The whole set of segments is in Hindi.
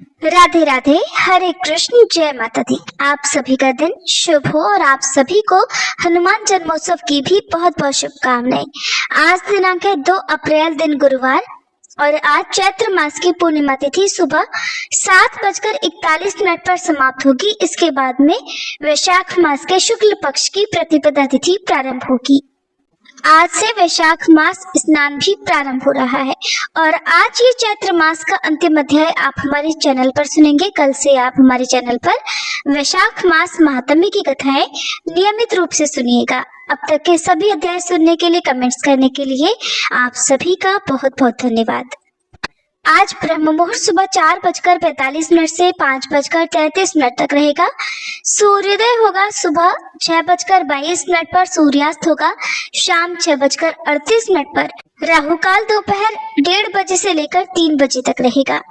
राधे राधे, हरे कृष्ण, जय माता दी। आप सभी का दिन शुभ हो और आप सभी को हनुमान जन्मोत्सव की भी बहुत बहुत शुभकामनाएं। आज दिनांक है 2 अप्रैल, दिन गुरुवार, और आज चैत्र मास की पूर्णिमा तिथि सुबह 7:41 पर समाप्त होगी। इसके बाद में वैशाख मास के शुक्ल पक्ष की प्रतिपदा तिथि प्रारंभ होगी। आज से वैशाख मास स्नान भी प्रारंभ हो रहा है और आज ये चैत्र मास का अंतिम अध्याय आप हमारे चैनल पर सुनेंगे। कल से आप हमारे चैनल पर वैशाख मास महात्म्य की कथाएं नियमित रूप से सुनिएगा। अब तक के सभी अध्याय सुनने के लिए, कमेंट्स करने के लिए आप सभी का बहुत बहुत धन्यवाद। आज ब्रह्म मुहूर्त सुबह 4:45 से 5:33 तक रहेगा। सूर्योदय होगा सुबह 6:22 पर, सूर्यास्त होगा शाम 6:38 पर। राहु काल दोपहर 1:30 बजे से लेकर 3 बजे तक रहेगा।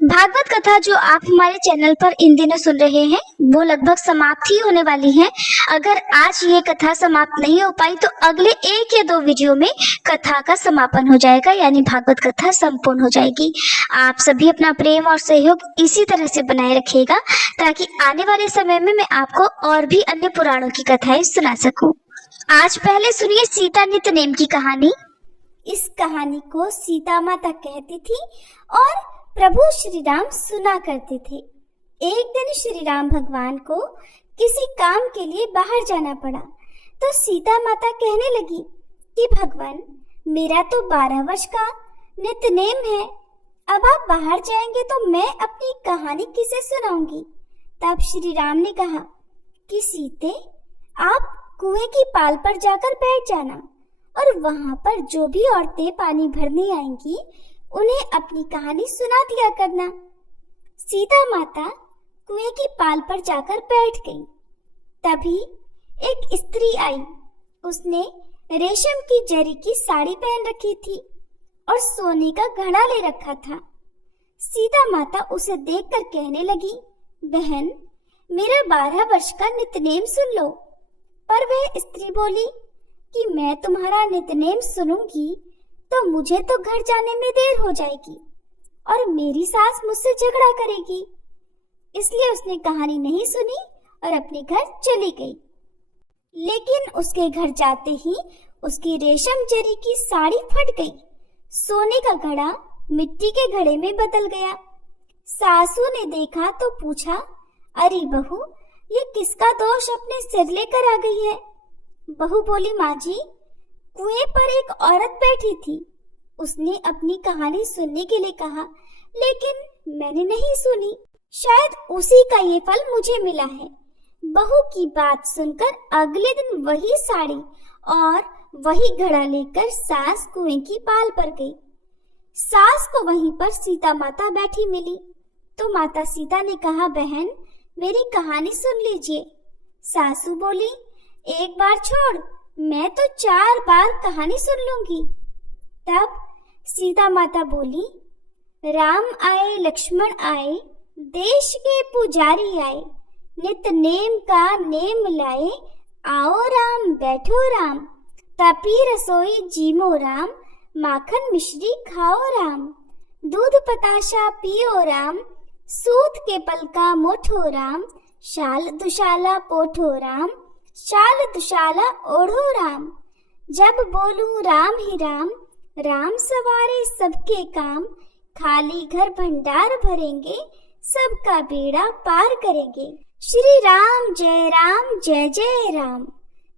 भागवत कथा जो आप हमारे चैनल पर इन दिनों सुन रहे हैं वो लगभग समाप्त ही होने वाली है। अगर आज ये कथा समाप्त नहीं हो पाई तो अगले 1 या 2 वीडियो में कथा का समापन हो जाएगा, यानी भागवत कथा संपूर्ण हो जाएगी। आप सभी अपना प्रेम और सहयोग इसी तरह से बनाए रखिएगा ताकि आने वाले समय में मैं आपको और भी अन्य पुराणों की कथाएं सुना सकूं। आज पहले सुनिए सीता नित नेम की कहानी। इस कहानी को सीता माता कहती थी और प्रभु श्री राम सुना करते थे। एक दिन श्री राम भगवान को किसी काम के लिए बाहर जाना पड़ा तो सीता माता कहने लगी कि भगवान, मेरा तो 12 वर्ष का नित्यनेम है, अब आप बाहर जाएंगे तो मैं अपनी कहानी किसे सुनाऊंगी। तब श्री राम ने कहा कि सीते, आप कुएं की पाल पर जाकर बैठ जाना और वहां पर जो भी औरतें पानी भरने आएंगी उन्हें अपनी कहानी सुना दिया करना। सीता माता कुएं की पाल पर जाकर बैठ गई। तभी एक स्त्री आई। उसने रेशम की जरी की साड़ी पहन रखी थी और सोने का घड़ा ले रखा था। सीता माता उसे देखकर कहने लगी, बहन, मेरा 12 वर्ष का नित्यनेम सुन लो। पर वह स्त्री बोली कि मैं तुम्हारा नित्यनेम सुनूंगी तो मुझे तो घर जाने में देर हो जाएगी और मेरी सास मुझसे झगड़ा करेगी। इसलिए उसने कहानी नहीं सुनी और अपने घर चली गई। लेकिन उसके घर जाते ही उसकी रेशम जरी की साड़ी फट गई। सोने का घड़ा मिट्टी के घड़े में बदल गया। सासू ने देखा तो पूछा, अरे बहू, ये किसका दोष अपने सिर लेकर आ गई है। बहू बोली, माँ जी, कुएं पर एक औरत बैठी थी। उसने अपनी कहानी सुनने के लिए कहा, लेकिन मैंने नहीं सुनी। शायद उसी का ये फल मुझे मिला है। बहू की बात सुनकर अगले दिन वही साड़ी और वही घड़ा लेकर सास कुएं की पाल पर गई। सास को वहीं पर सीता माता बैठी मिली तो माता सीता ने कहा, बहन, मेरी कहानी सुन लीजिए। सासू बोली, एक बार छोड़, मैं तो 4 बार कहानी सुन लूंगी। तब सीता माता बोली, राम आए लक्ष्मण आए, देश के पुजारी आए, नित नेम का नेम लाए, आओ राम बैठो राम, तपी रसोई जीमो राम, माखन मिश्री खाओ राम, दूध पताशा पियो राम, सूत के पलका मोठो राम, शाल दुशाला पोठो राम, शाल दुशाला ओढ़ो राम, जब बोलूं राम ही राम, राम सवारे सबके काम, खाली घर भंडार भरेंगे, सबका बेड़ा पार करेंगे, श्री राम जय जय राम।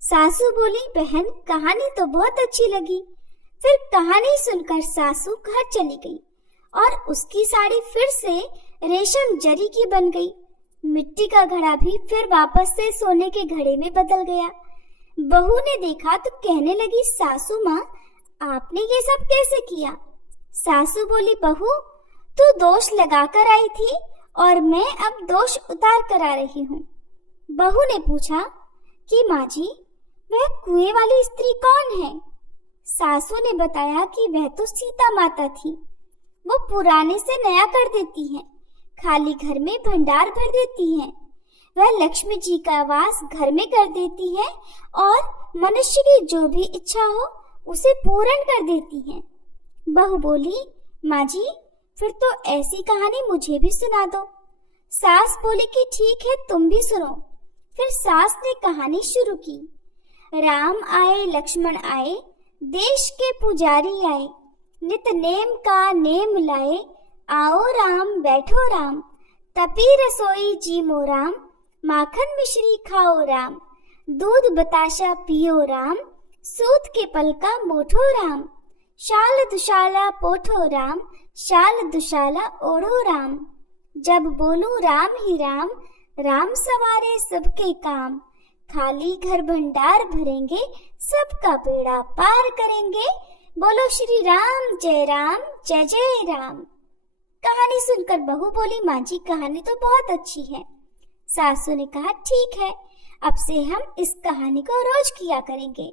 सासू बोली, बहन, कहानी तो बहुत अच्छी लगी। फिर कहानी सुनकर सासू घर चली गई और उसकी साड़ी फिर से रेशम जरी की बन गई। मिट्टी का घड़ा भी फिर वापस से सोने के घड़े में बदल गया। बहू ने देखा तो कहने लगी, सासू माँ, आपने ये सब कैसे किया। सासू बोली, बहू, तू दोष लगा कर आई थी और मैं अब दोष उतार कर आ रही हूँ। बहू ने पूछा कि माँ जी, वह कुएं वाली स्त्री कौन है। सासू ने बताया कि वह तो सीता माता थी। वो पुराने से नया कर देती है, खाली घर में भंडार भर देती है। वह लक्ष्मी जी का वास घर में कर देती है और मनुष्य की जो भी इच्छा हो उसे पूर्ण कर देती है। बहू बोली, माँ जी, फिर तो ऐसी कहानी मुझे भी सुना दो। सास बोली कि ठीक है, तुम भी सुनो। फिर सास ने कहानी शुरू की। राम आए लक्ष्मण आए, देश के पुजारी आए, नित नेम का नेम लाए, आओ राम बैठो राम, तपी रसोई जी मो राम, माखन मिश्री खाओ राम, दूध बताशा पियो राम, सूत के पल का मोठो राम, शाल दुशाला पोठो राम, शाल दुशाला ओढ़ो राम। जब बोलूं राम ही राम, राम सवारे सबके काम, खाली घर भंडार भरेंगे, सबका बेड़ा पार करेंगे, बोलो श्री राम जय राम। कहानी सुनकर बहू बोली, माँ जी कहानी तो बहुत अच्छी है। सासू ने कहा ठीक है, अब से हम इस कहानी को रोज किया करेंगे।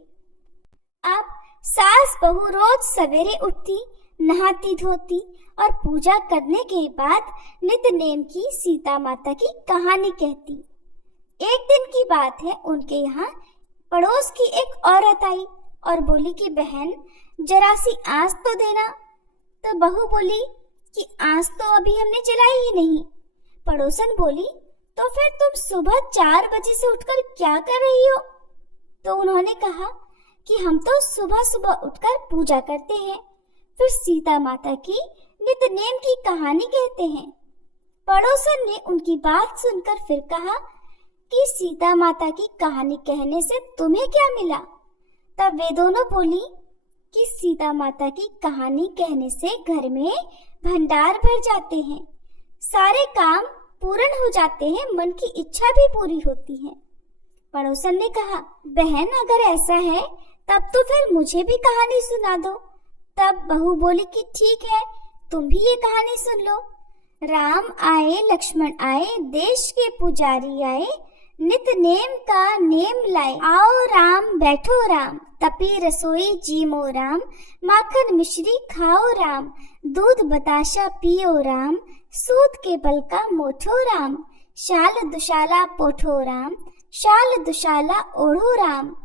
अब सास बहू रोज सवेरे उठती, नहाती धोती और पूजा करने के बाद नित्य-नेम की सीता माता की कहानी कहती। एक दिन की बात है, उनके यहाँ पड़ोस की एक औरत आई और बोली कि बहन जरा सी आंच तो देना। तो बहू बोली कि आंच तो अभी हमने जलाई ही नहीं। पड़ोसन बोली तो फिर तुम सुबह 4 बजे से उठकर क्या कर रही हो? तो उन्होंने कहा कि हम तो सुबह सुबह उठकर पूजा करते हैं, फिर सीता माता की नित्य नेम की कहानी कहते हैं। पड़ोसन ने उनकी बात सुनकर फिर कहा कि सीता माता की कहानी कहने से तुम्हें क्या मिला? तब वे दोनों बोली कि सीता माता की कहानी कहने से घर में भंडार भर जाते हैं, सारे काम पूर्ण हो जाते हैं, मन की इच्छा भी पूरी होती है। पड़ोसन ने कहा बहन अगर ऐसा है तब तो फिर मुझे भी कहानी सुना दो। तब बहू बोली कि ठीक है, तुम भी ये कहानी सुन लो। राम आए लक्ष्मण आए, देश के पुजारी आए, नित नेम का नेम लाए, आओ राम बैठो राम, तपी रसोई जी मो राम, माखन मिश्री खाओ राम, दूध बताशा पियो राम, सूत के बल का मोठो राम, शाल दुशाला पोठो राम, शाल दुशाला ओढ़ो राम।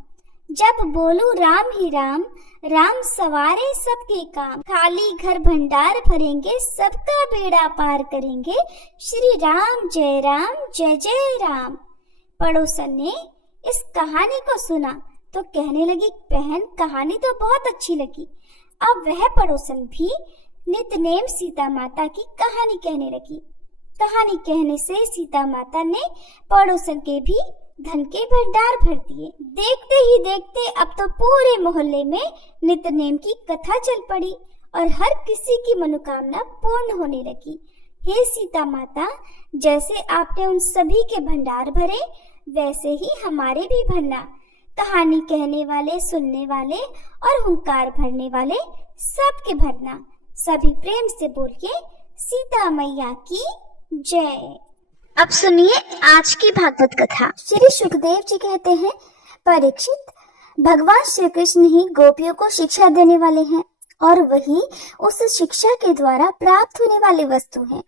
जब बोलूं राम ही राम, राम सवारे सबके काम, खाली घर भंडार भरेंगे, सबका बेड़ा पार करेंगे, श्री राम जय राम। पड़ोसन ने इस कहानी को सुना तो कहने लगी बहन कहानी तो बहुत अच्छी लगी। अब वह पड़ोसन भी नित्य नेम सीता माता की कहानी कहने लगी। कहानी कहने से सीता माता ने पड़ोसन के भी धन के भंडार भर दिए। देखते ही देखते अब तो पूरे मोहल्ले में नित्य नेम की कथा चल पड़ी और हर किसी की मनोकामना पूर्ण होने लगी। हे सीता माता, जैसे आपने उन सभी के भंडार भरे वैसे ही हमारे भी भरना। कहानी कहने वाले, सुनने वाले और हुंकार भरने वाले सबके भरना। सभी प्रेम से बोलिए सीता मैया की जय। अब सुनिए आज की भागवत कथा। श्री सुखदेव जी कहते हैं, परीक्षित, भगवान श्री कृष्ण ही गोपियों को शिक्षा देने वाले हैं और वही उस शिक्षा के द्वारा प्राप्त होने वाली वस्तु है।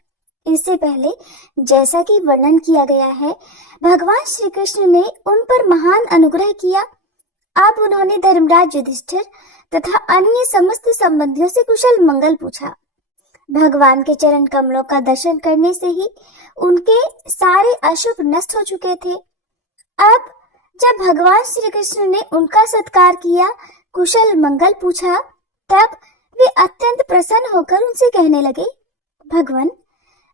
इससे पहले जैसा कि वर्णन किया गया है, भगवान श्री कृष्ण ने उन पर महान अनुग्रह किया। अब उन्होंने धर्मराज युधिष्ठिर तथा अन्य समस्त संबंधियों से कुशल मंगल पूछा। भगवान के चरण कमलों का दर्शन करने से ही उनके सारे अशुभ नष्ट हो चुके थे। अब जब भगवान श्री कृष्ण ने उनका सत्कार किया, कुशल मंगल पूछा, तब वे अत्यंत प्रसन्न होकर उनसे कहने लगे, भगवान,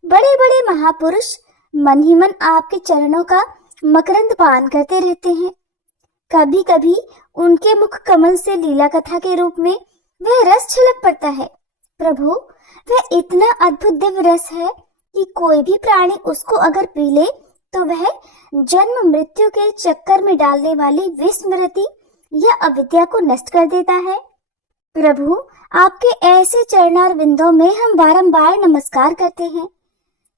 बड़े बड़े महापुरुष मन ही मन आपके चरणों का मकरंद पान करते रहते हैं। कभी कभी उनके मुख कमल से लीला कथा के रूप में वह रस छलक पड़ता है। प्रभु, वह इतना अद्भुत दिव्य रस है कि कोई भी प्राणी उसको अगर पी ले तो वह जन्म मृत्यु के चक्कर में डालने वाली विस्मृति या अविद्या को नष्ट कर देता है। प्रभु, आपके ऐसे चरणार विंदों में हम बारंबार नमस्कार करते हैं।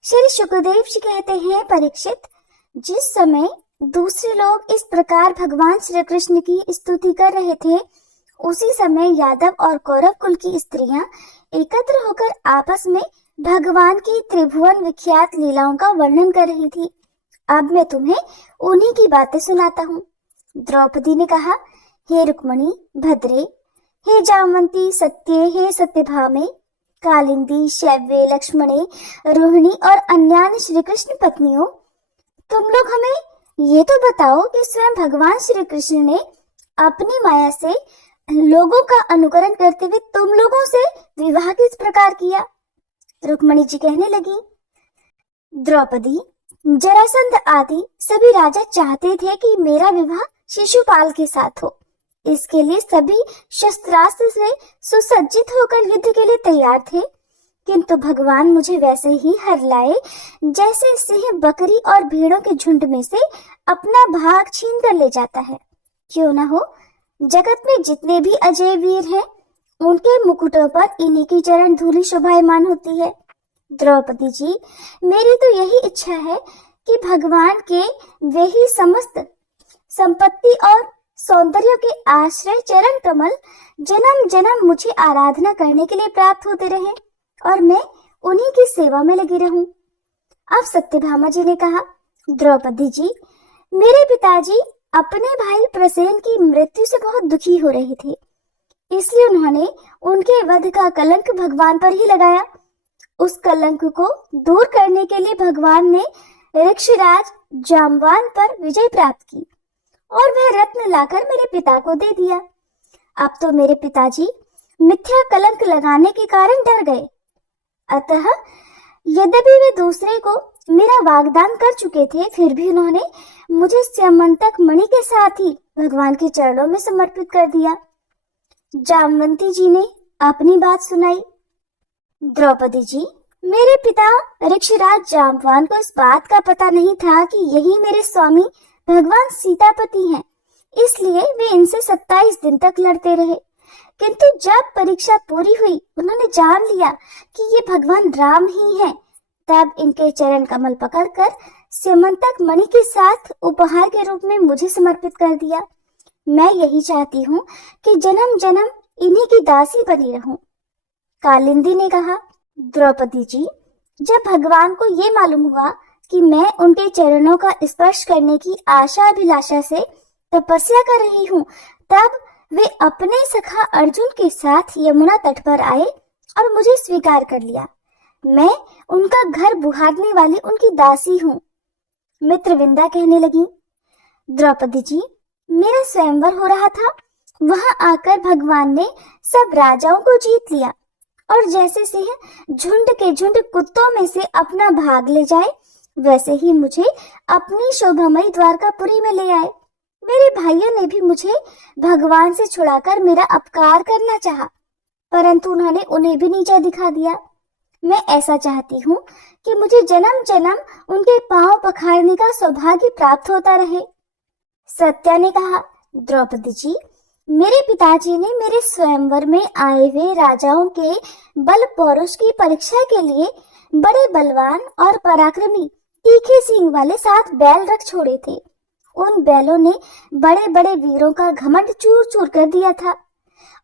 श्री सुखदेव जी कहते हैं, परीक्षित, जिस समय दूसरे लोग इस प्रकार भगवान श्री कृष्ण की स्तुति कर रहे थे, उसी समय यादव और कौरव कुल की स्त्रियां एकत्र होकर आपस में भगवान की त्रिभुवन विख्यात लीलाओं का वर्णन कर रही थी। अब मैं तुम्हें उन्हीं की बातें सुनाता हूँ। द्रौपदी ने कहा, हे रुक्मणी, भद्रे, हे जामवंती, सत्ये, हे सत्यभामे, कालिंदी, शैव्य, लक्ष्मणे, रोहिणी और अन्यान्य श्री कृष्ण पत्नियों, तुम लोग हमें ये तो बताओ कि स्वयं भगवान श्री कृष्ण ने अपनी माया से लोगों का अनुकरण करते हुए तुम लोगों से विवाह किस प्रकार किया। रुक्मणी जी कहने लगी, द्रौपदी, जरासंध आदि सभी राजा चाहते थे कि मेरा विवाह शिशुपाल के साथ हो। इसके लिए सभी शस्त्रास्त्र से सुसज्जित होकर युद्ध के लिए तैयार थे, किंतु भगवान मुझे वैसे ही हर लाए जैसे सिंह बकरी और भेड़ों के झुंड में से अपना भाग छीन कर ले जाता है। क्यों न हो, जगत में जितने भी अजय वीर हैं, उनके मुकुटों पर इन्हीं की चरण धूलि शोभायमान होती है। द्रौपदी जी, मेरी तो यही इच्छा है कि भगवान के वे ही समस्त संपत्ति और सौंदर्य के आश्रय चरण कमल जन्म जन्म मुझे आराधना करने के लिए प्राप्त होते रहे और मैं उन्हीं की सेवा में लगी रहूं। अब सत्यभामा जी ने कहा, द्रौपदी जी, मेरे पिताजी अपने भाई प्रसेन की मृत्यु से बहुत दुखी हो रहे थे, इसलिए उन्होंने उनके वध का कलंक भगवान पर ही लगाया। उस कलंक को दूर करने के लिए भगवान ने ऋक्षराज जाम्बान पर विजय प्राप्त की और वह रत्न लाकर मेरे पिता को दे दिया। अब तो मेरे पिताजी मिथ्या कलंक लगाने के कारण डर गए, अतः यद्यपि वे दूसरे को मेरा वाग्दान कर चुके थे, फिर भी उन्होंने मुझे स्यमंतक मणि के साथ ही भगवान के चरणों में समर्पित कर दिया। जामवंती जी ने अपनी बात सुनाई, द्रौपदी जी, मेरे पिता ऋक्षराज जाम्बान को इस बात का पता नहीं था कि यही मेरे स्वामी भगवान सीतापति हैं, इसलिए वे इनसे 27 दिन तक लड़ते रहे। किंतु जब परीक्षा पूरी हुई, उन्होंने जान लिया कि ये भगवान राम ही हैं, तब इनके चरण कमल पकड़कर स्यमंतक मणि के साथ उपहार के रूप में मुझे समर्पित कर दिया। मैं यही चाहती हूँ कि जन्म जन्म इन्हीं की दासी बनी रहूं। कालिंदी ने कहा, द्रौपदी जी, जब भगवान को ये मालूम हुआ कि मैं उनके चरणों का स्पर्श करने की आशा अभिलाषा से तपस्या कर रही हूँ, तब वे अपने सखा अर्जुन के साथ यमुना तट पर आए और मुझे स्वीकार कर लिया। मैं उनका घर बुहारने वाली उनकी दासी हूँ। मित्रविंदा कहने लगी, द्रौपदी जी, मेरा स्वयंवर हो रहा था, वहां आकर भगवान ने सब राजाओं को जीत लिया और जैसे सिंह झुंड के झुंड कुत्तों में से अपना भाग ले जाए, वैसे ही मुझे अपनी शोभामयी द्वारकापुरी में ले आए। मेरे भाइयों ने भी मुझे भगवान से छुड़ाकर मेरा अपकार करना चाहा, परंतु उन्होंने उन्हें भी नीचा दिखा दिया। मैं ऐसा चाहती हूँ कि मुझे जन्म जन्म उनके पांव पखारने का सौभाग्य प्राप्त होता रहे। सत्या ने कहा, द्रौपदी जी, मेरे पिताजी ने मेरे स्वयंवर में आए हुए राजाओं के बल पौरुष की परीक्षा के लिए बड़े बलवान और पराक्रमी तीखे सींग वाले 7 बैल रख छोड़े थे। उन बैलों ने बड़े बड़े वीरों का घमंड चूर चूर कर दिया था।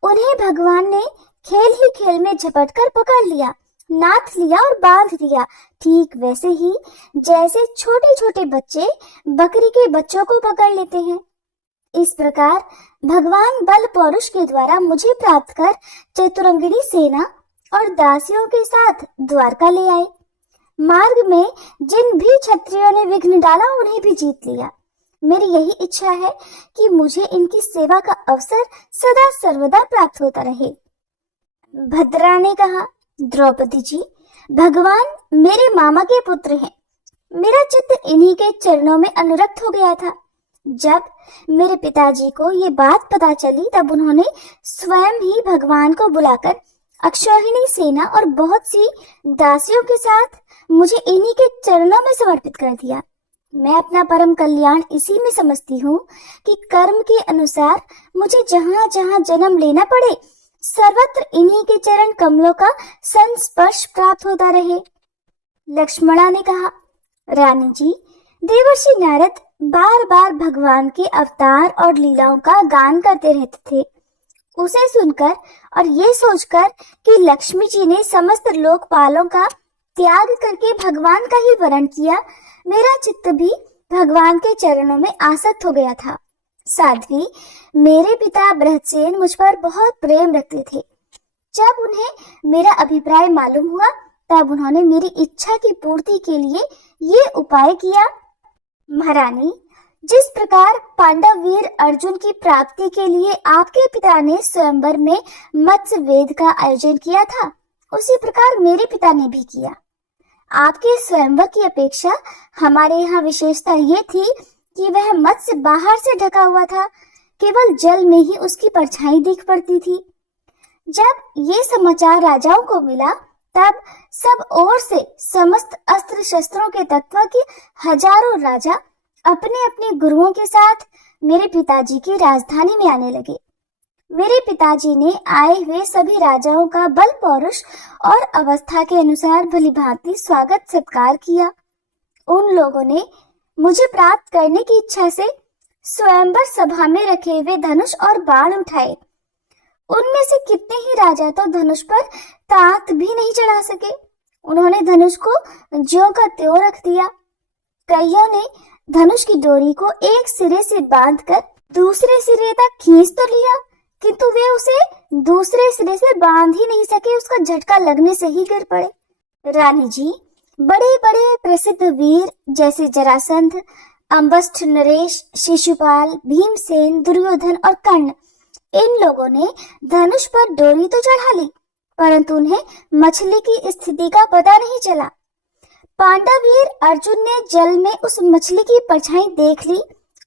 उन्हें भगवान ने खेल ही खेल में झपट कर पकड़ लिया, नाथ लिया और बांध दिया, ठीक वैसे ही जैसे छोटे छोटे बच्चे बकरी के बच्चों को पकड़ लेते हैं। इस प्रकार भगवान बल पौरुष के द्वारा मुझे प्राप्त कर चतुरंगिणी सेना और दासियों के साथ द्वारका ले आए। मार्ग में जिन भी क्षत्रियों ने विघ्न डाला, उन्हें भी जीत लिया। मेरी यही इच्छा है कि मुझे इनकी सेवा का अवसर सदा सर्वदा प्राप्त होता रहे। भद्रा ने कहा, द्रौपदी जी, भगवान मेरे मामा के पुत्र हैं। मेरा चित्त इन्हीं के चरणों में अनुरक्त हो गया था। जब मेरे पिताजी को ये बात पता चली, तब उन्होंने स्वयं ही भगवान को बुलाकर अक्षौहिणी सेना और बहुत सी दासियों के साथ मुझे इन्हीं के चरणों में समर्पित कर दिया। मैं अपना परम कल्याण इसी में समझती हूँ कि कर्म के अनुसार मुझे जहाँ जहाँ जन्म लेना पड़े, सर्वत्र इन्हीं के चरण कमलों का संस्पर्श प्राप्त होता रहे। लक्ष्मणा ने कहा, रानी जी, देवर्षि नारद बार बार भगवान के अवतार और लीलाओं का गान करते रहते थे। उसे सुनकर और ये सोचकर कि लक्ष्मी जी ने समस्त लोकपालों का त्याग करके भगवान का ही वरण किया, मेरा चित्त भी भगवान के चरणों में आसक्त हो गया था। साध्वी, मेरे पिता बृहत्सेन मुझ पर बहुत प्रेम रखते थे। जब उन्हें मेरा अभिप्राय मालूम हुआ तब उन्होंने मेरी इच्छा की पूर्ति के लिए ये उपाय किया। महारानी, जिस प्रकार पांडव वीर अर्जुन की प्राप्ति के लिए आपके पिता ने स्वयंवर में मत्स्य वेद का आयोजन किया था, उसी प्रकार मेरे पिता ने भी किया। आपके स्वयंवर की अपेक्षा हमारे यहाँ विशेषता ये थी कि वह मत्स्य बाहर से ढका हुआ था, केवल जल में ही उसकी परछाई दिख पड़ती थी। जब ये समाचार राजाओं को मिला तब सब ओर से समस्त अस्त्र शस्त्रों के तत्व के हजारों राजा अपने अपने गुरुओं के साथ मेरे पिताजी की राजधानी में आने लगे। मेरे पिताजी ने आए हुए सभी राजाओं का बल पौरुष और अवस्था के अनुसार भलीभांति स्वागत सत्कार किया। उन लोगों ने मुझे प्राप्त करने की इच्छा से स्वयंवर सभा में रखे हुए धनुष और बाण उठाए। उनमें से कितने ही राजा तो धनुष पर तात भी नहीं चढ़ा सके। उन्होंने धनुष को ज्यों का त्यों रख दिया। कईयों ने धनुष की डोरी को एक सिरे से बांधकर दूसरे सिरे तक खींच तो लिया, किंतु वे उसे दूसरे सिरे से बांध ही नहीं सके, उसका झटका लगने से ही गिर पड़े। रानी जी, बड़े बड़े प्रसिद्ध वीर जैसे जरासंध, अंबस्ठ नरेश, शिशुपाल, भीमसेन, दुर्योधन और कर्ण, इन लोगों ने धनुष पर डोरी तो चढ़ा ली, परंतु उन्हें मछली की स्थिति का पता नहीं चला। पांडव वीर अर्जुन ने जल में उस मछली की परछाई देख ली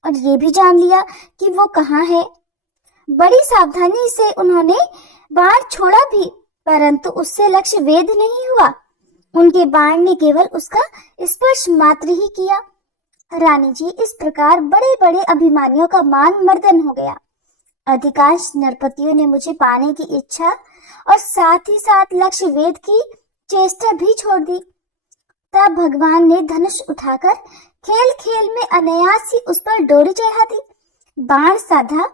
और ये भी जान लिया कि वो कहाँ है। बड़ी सावधानी से उन्होंने बाण छोड़ा भी, परंतु उससे लक्ष्य वेद नहीं हुआ। उनके बाण ने केवल उसका स्पर्श मात्र ही किया। रानी जी, इस प्रकार बड़े बड़े अभिमानियों का मान मर्दन हो गया। अधिकांश नरपतियों ने मुझे पाने की इच्छा और साथ ही साथ लक्ष्य वेद की चेष्टा भी छोड़ दी। तब भगवान ने धनुष उठाकर खेल खेल में अनायास ही उस पर डोरी चढ़ा दी, बाण साधा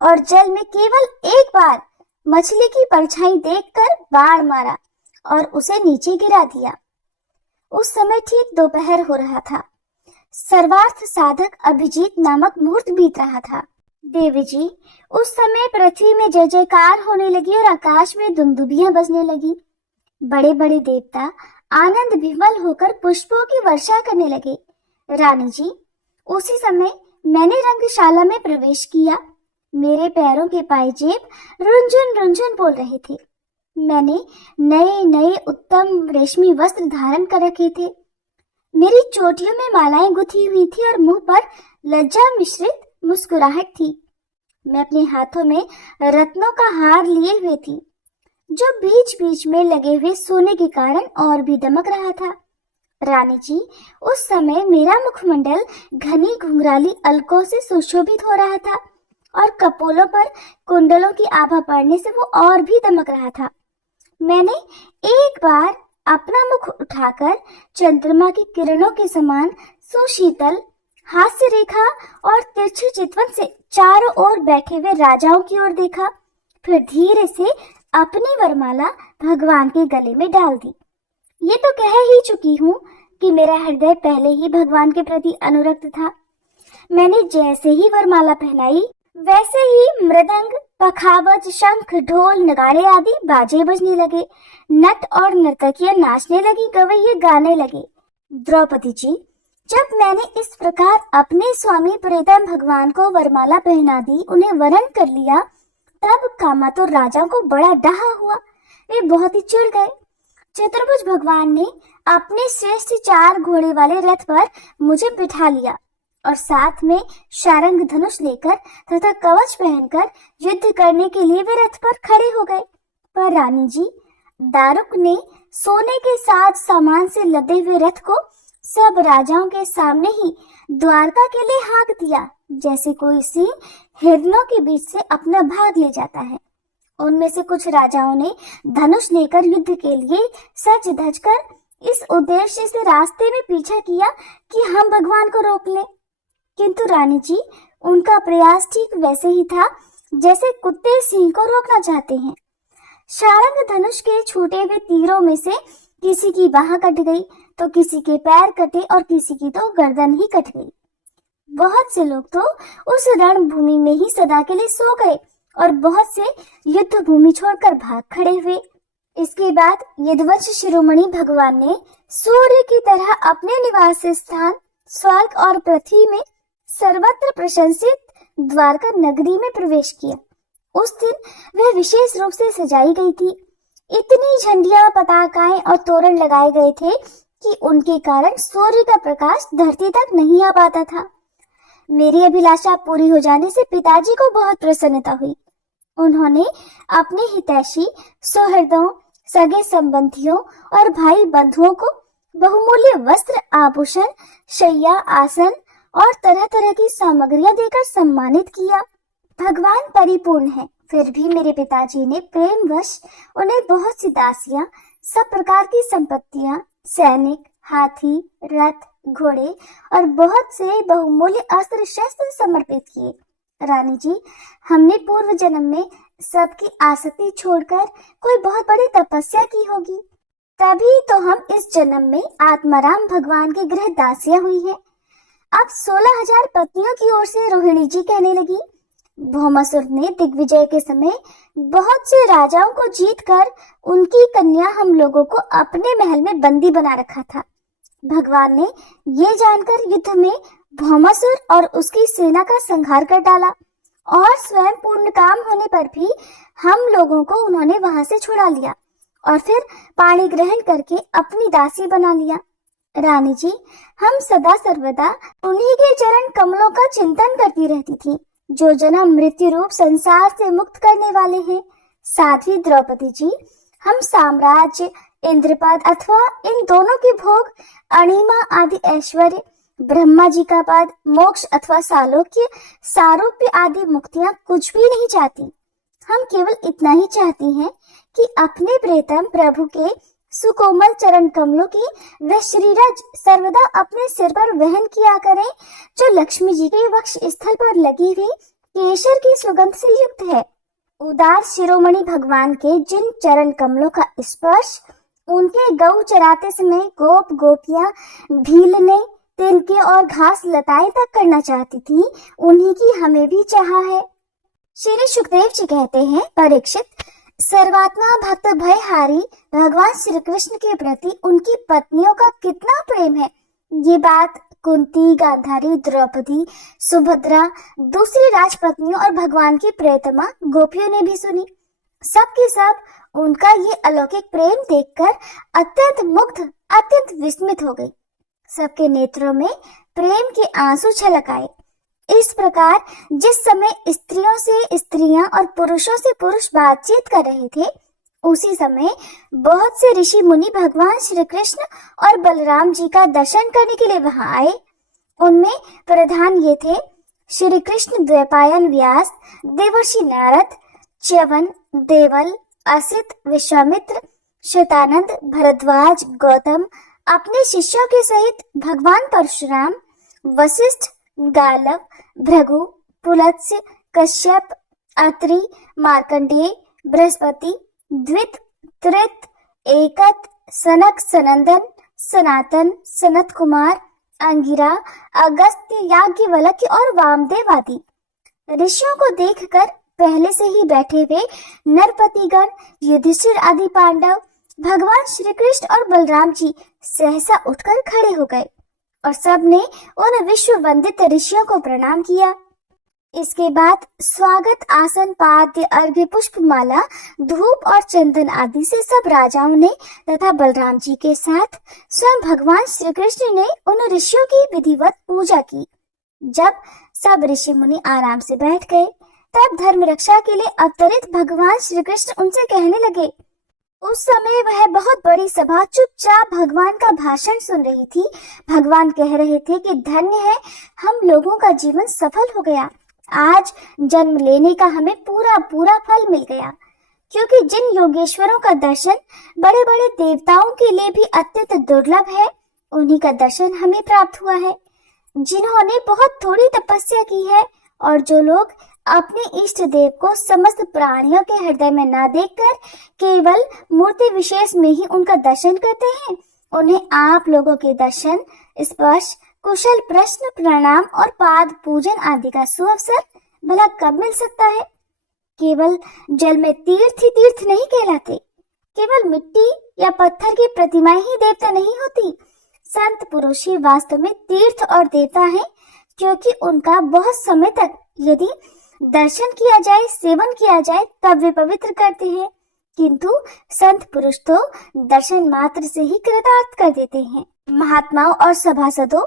और जल में केवल एक बार मछली की परछाई देखकर बाण मारा और उसे नीचे गिरा दिया। उस समय ठीक दोपहर हो रहा था। सर्वार्थ साधक अभिजीत नामक मुहूर्त बीत रहा था। देवी जी, उस समय पृथ्वी में जय जयकार होने लगी और आकाश में दुंदुभियां बजने लगी। बड़े बड़े देवता आनंद विह्वल होकर पुष्पों की वर्षा करने लगे। रानी जी, उसी समय मैंने रंगशाला में प्रवेश किया। मेरे पैरों के पायजेब रुंझुन रुंझुन बोल रहे थे। मैंने नए नए उत्तम रेशमी वस्त्र धारण कर रखे थे। मेरी चोटियों में मालाएं गुथी हुई थी और मुंह पर लज्जा मिश्रित मुस्कुराहट थी। मैं अपने हाथों में रत्नों का हार लिए हुए थी, जो बीच बीच में लगे हुए सोने के कारण और भी दमक रहा था। रानी जी, उस समय मेरा मुखमंडल घनी घुंघराली अलकों से सुशोभित हो रहा था और कपोलों पर कुंडलों की आभा पड़ने से वो और भी दमक रहा था। मैंने एक बार अपना मुख उठाकर चंद्रमा की किरणों के समान सुशीतल हास्य रेखा और तिरछी चितवन से चारों ओर बैठे हुए राजाओं की ओर देखा, फिर धीरे से अपनी वरमाला भगवान के गले में डाल दी। ये तो कह ही चुकी हूँ कि मेरा हृदय पहले ही भगवान के प्रति अनुरक्त था। मैंने जैसे ही वरमाला पहनाई, वैसे ही मृदंग, पखावज, शंख, ढोल, नगाड़े आदि बाजे बजने लगे। नट और नर्तकियां नाचने लगी, गवैये गाने लगे। द्रौपदी जी, जब मैंने इस प्रकार अपने स्वामी प्रीतम भगवान को वरमाला पहना दी, उन्हें वरण कर लिया, तब कामातुर राजाओं को बड़ा डहा हुआ। वे बहुत ही चिढ़ गए। चतुर्भुज भगवान ने अपने श्रेष्ठ 4 घोड़े वाले रथ पर मुझे बिठा लिया और साथ में शारंग धनुष लेकर तथा कवच पहनकर युद्ध करने के लिए वे रथ पर खड़े हो गए। पर रानी जी, दारुक ने सोने के साथ सामान से लदे हुए रथ को सब राजाओं के सामने ही द्वारका के लिए हाँक दिया, जैसे कोई सिंह हिरणों के बीच से अपना भाग ले जाता है। उनमें से कुछ राजाओं ने धनुष लेकर युद्ध के लिए सज धज कर इस उद्देश्य से रास्ते में पीछा किया कि हम भगवान को रोक लें, किंतु रानी जी, उनका प्रयास ठीक वैसे ही था जैसे कुत्ते सिंह को रोकना चाहते हैं। शारंग धनुष के छूटे हुए तीरों में से किसी की बाह कट गई तो किसी के पैर कटे और किसी की तो गर्दन ही कट गई। बहुत से लोग तो उस रणभूमि में ही सदा के लिए सो गए और बहुत से युद्ध भूमि छोड़कर भाग खड़े हुए। इसके बाद यदुवंश शिरोमणि भगवान ने सूर्य की तरह अपने निवास स्थान स्वर्ग और पृथ्वी में सर्वत्र प्रशंसित द्वारका नगरी में प्रवेश किया। उस दिन वह विशेष रूप से सजाई गई थी। इतनी झंडियां, पताकाएं और तोरण लगाए गए थे कि उनके कारण सूर्य का प्रकाश धरती तक नहीं आ पाता था। मेरी अभिलाषा पूरी हो जाने से पिताजी को बहुत प्रसन्नता हुई। उन्होंने अपने हितैषी, सुहृदों, सगे संबंधियों और भाई बंधुओं को बहुमूल्य वस्त्र, आभूषण, शैया, आसन और तरह तरह की सामग्रियां देकर सम्मानित किया। भगवान परिपूर्ण है, फिर भी मेरे पिताजी ने प्रेमवश उन्हें बहुत सी दासियां, सब प्रकार की संपत्तियां, सैनिक, हाथी, रथ, घोड़े और बहुत से बहुमूल्य अस्त्र शस्त्र समर्पित किए। रानी जी, हमने पूर्व जन्म में सबकी आसक्ति छोड़कर कोई बहुत बड़ी तपस्या की होगी, तभी तो हम इस जन्म में आत्माराम भगवान के गृह दासियां हुई हैं। अब 16,000 पत्नियों की ओर से रोहिणी जी कहने लगी। भौमासुर ने दिग्विजय के समय बहुत से राजाओं को जीतकर उनकी कन्या हम लोगों को अपने महल में बंदी बना रखा था। भगवान ने ये जानकर युद्ध में भौमासुर और उसकी सेना का संहार कर डाला और स्वयं पूर्ण काम होने पर भी हम लोगों को उन्होंने वहां से छुड़ा लिया और फिर पाणी ग्रहण करके अपनी दासी बना लिया। रानी जी, हम सदा सर्वदा उन्हीं के चरण कमलों का चिंतन करती रहती थी, जो जन्म मृत्यु रूप संसार से मुक्त करने वाले हैं। साध्वी द्रौपदी जी, हम साम्राज्य, इंद्रपद अथवा इन दोनों के भोग, अणिमा आदि ऐश्वर्य, ब्रह्मा जी का पद, मोक्ष अथवा सालोक्य, सारूप्य आदि मुक्तियां कुछ भी नहीं चाहती। हम केवल इतना ही चाहती हैं कि अपने प्रियतम प्रभु के सुकोमल चरण कमलों की वह श्रीरज सर्वदा अपने सिर पर वहन किया करें, जो लक्ष्मी जी के वक्ष स्थल पर लगी हुई केसर की सुगंध से युक्त है। उदार शिरोमणि भगवान के जिन चरण कमलों का स्पर्श उनके गौ चराते समय गोप गोपियां भीलने, तिनके और घास लताएं तक करना चाहती थी, उन्हीं की हमें भी चाहा है। श्री सुखदेव जी कहते हैं, परीक्षित, सर्वात्मा भक्त भयहारी भगवान श्री कृष्ण के प्रति उनकी पत्नियों का कितना प्रेम है, ये बात कुंती, गांधारी, द्रौपदी, सुभद्रा, दूसरी राजपत्नियों और भगवान की प्रियतमा गोपियों ने भी सुनी। सबके सब उनका ये अलौकिक प्रेम देखकर अत्यंत मुग्ध, अत्यंत विस्मित हो गई। सबके नेत्रों में प्रेम के आंसू छलक आए। इस प्रकार जिस समय स्त्रियों से स्त्रियां और पुरुषों से पुरुष बातचीत कर रहे थे, उसी समय बहुत से ऋषि मुनि भगवान श्री कृष्ण और बलराम जी का दर्शन करने के लिए वहां आए। उनमें प्रधान ये थे श्री कृष्ण द्वैपायन व्यास, देवर्षि नारद, च्यवन, देवल, असित, विश्वामित्र, शतानंद, भरद्वाज, गौतम, अपने शिष्यों के सहित भगवान परशुराम, वशिष्ठ, गालव, भृगु, पुलत्स्य, कश्यप, अत्रि, मार्कंडेय, बृहस्पति, द्वित, त्रित, एकत, सनक, सनंदन, सनातन, सनत कुमार, अंगिरा, अगस्त्य, याज्ञवल्क्य और वामदेव आदि ऋषियों को देखकर पहले से ही बैठे हुए नरपतिगण, युधिष्ठिर आदि पांडव, भगवान श्री कृष्ण और बलराम जी सहसा उठकर खड़े हो गए और सबने उन विश्व वंदित ऋषियों को प्रणाम किया। इसके बाद स्वागत आसन, पाद्य, अर्घ्य, पुष्पमाला, धूप और चंदन आदि से सब राजाओं ने तथा बलराम जी के साथ स्वयं भगवान श्री कृष्ण ने उन ऋषियों की विधिवत पूजा की। जब सब ऋषि मुनि आराम से बैठ गए, तब धर्म रक्षा के लिए अवतरित भगवान श्री कृष्ण उनसे कहने लगे। उस समय वह बहुत बड़ी सभा चुपचाप भगवान का भाषण सुन रही थी। भगवान कह रहे थे कि धन्य है, हम लोगों का जीवन सफल हो गया। आज जन्म लेने का हमें पूरा पूरा फल मिल गया, क्योंकि जिन योगेश्वरों का दर्शन बड़े बड़े देवताओं के लिए भी अत्यंत दुर्लभ है, उन्हीं का दर्शन हमें प्राप्त हुआ है। जिन्होंने बहुत थोड़ी तपस्या की है और जो लोग अपने इष्ट देव को समस्त प्राणियों के हृदय में न देखकर केवल मूर्ति विशेष में ही उनका दर्शन करते हैं, उन्हें आप लोगों के दर्शन, स्पर्श, कुशल प्रश्न, प्रणाम और पाद पूजन आदि का सुअवसर भला कब मिल सकता है। केवल जल में तीर्थ ही तीर्थ नहीं कहलाते। केवल मिट्टी या पत्थर की प्रतिमाएं ही देवता नहीं होती। संत पुरुष ही वास्तव में तीर्थ और देवता हैं, क्योंकि उनका बहुत समय तक यदि दर्शन किया जाए, सेवन किया जाए, तब वे पवित्र करते हैं। किंतु संत पुरुष तो दर्शन मात्र से ही कृतार्थ कर देते हैं। महात्माओं और सभासदों,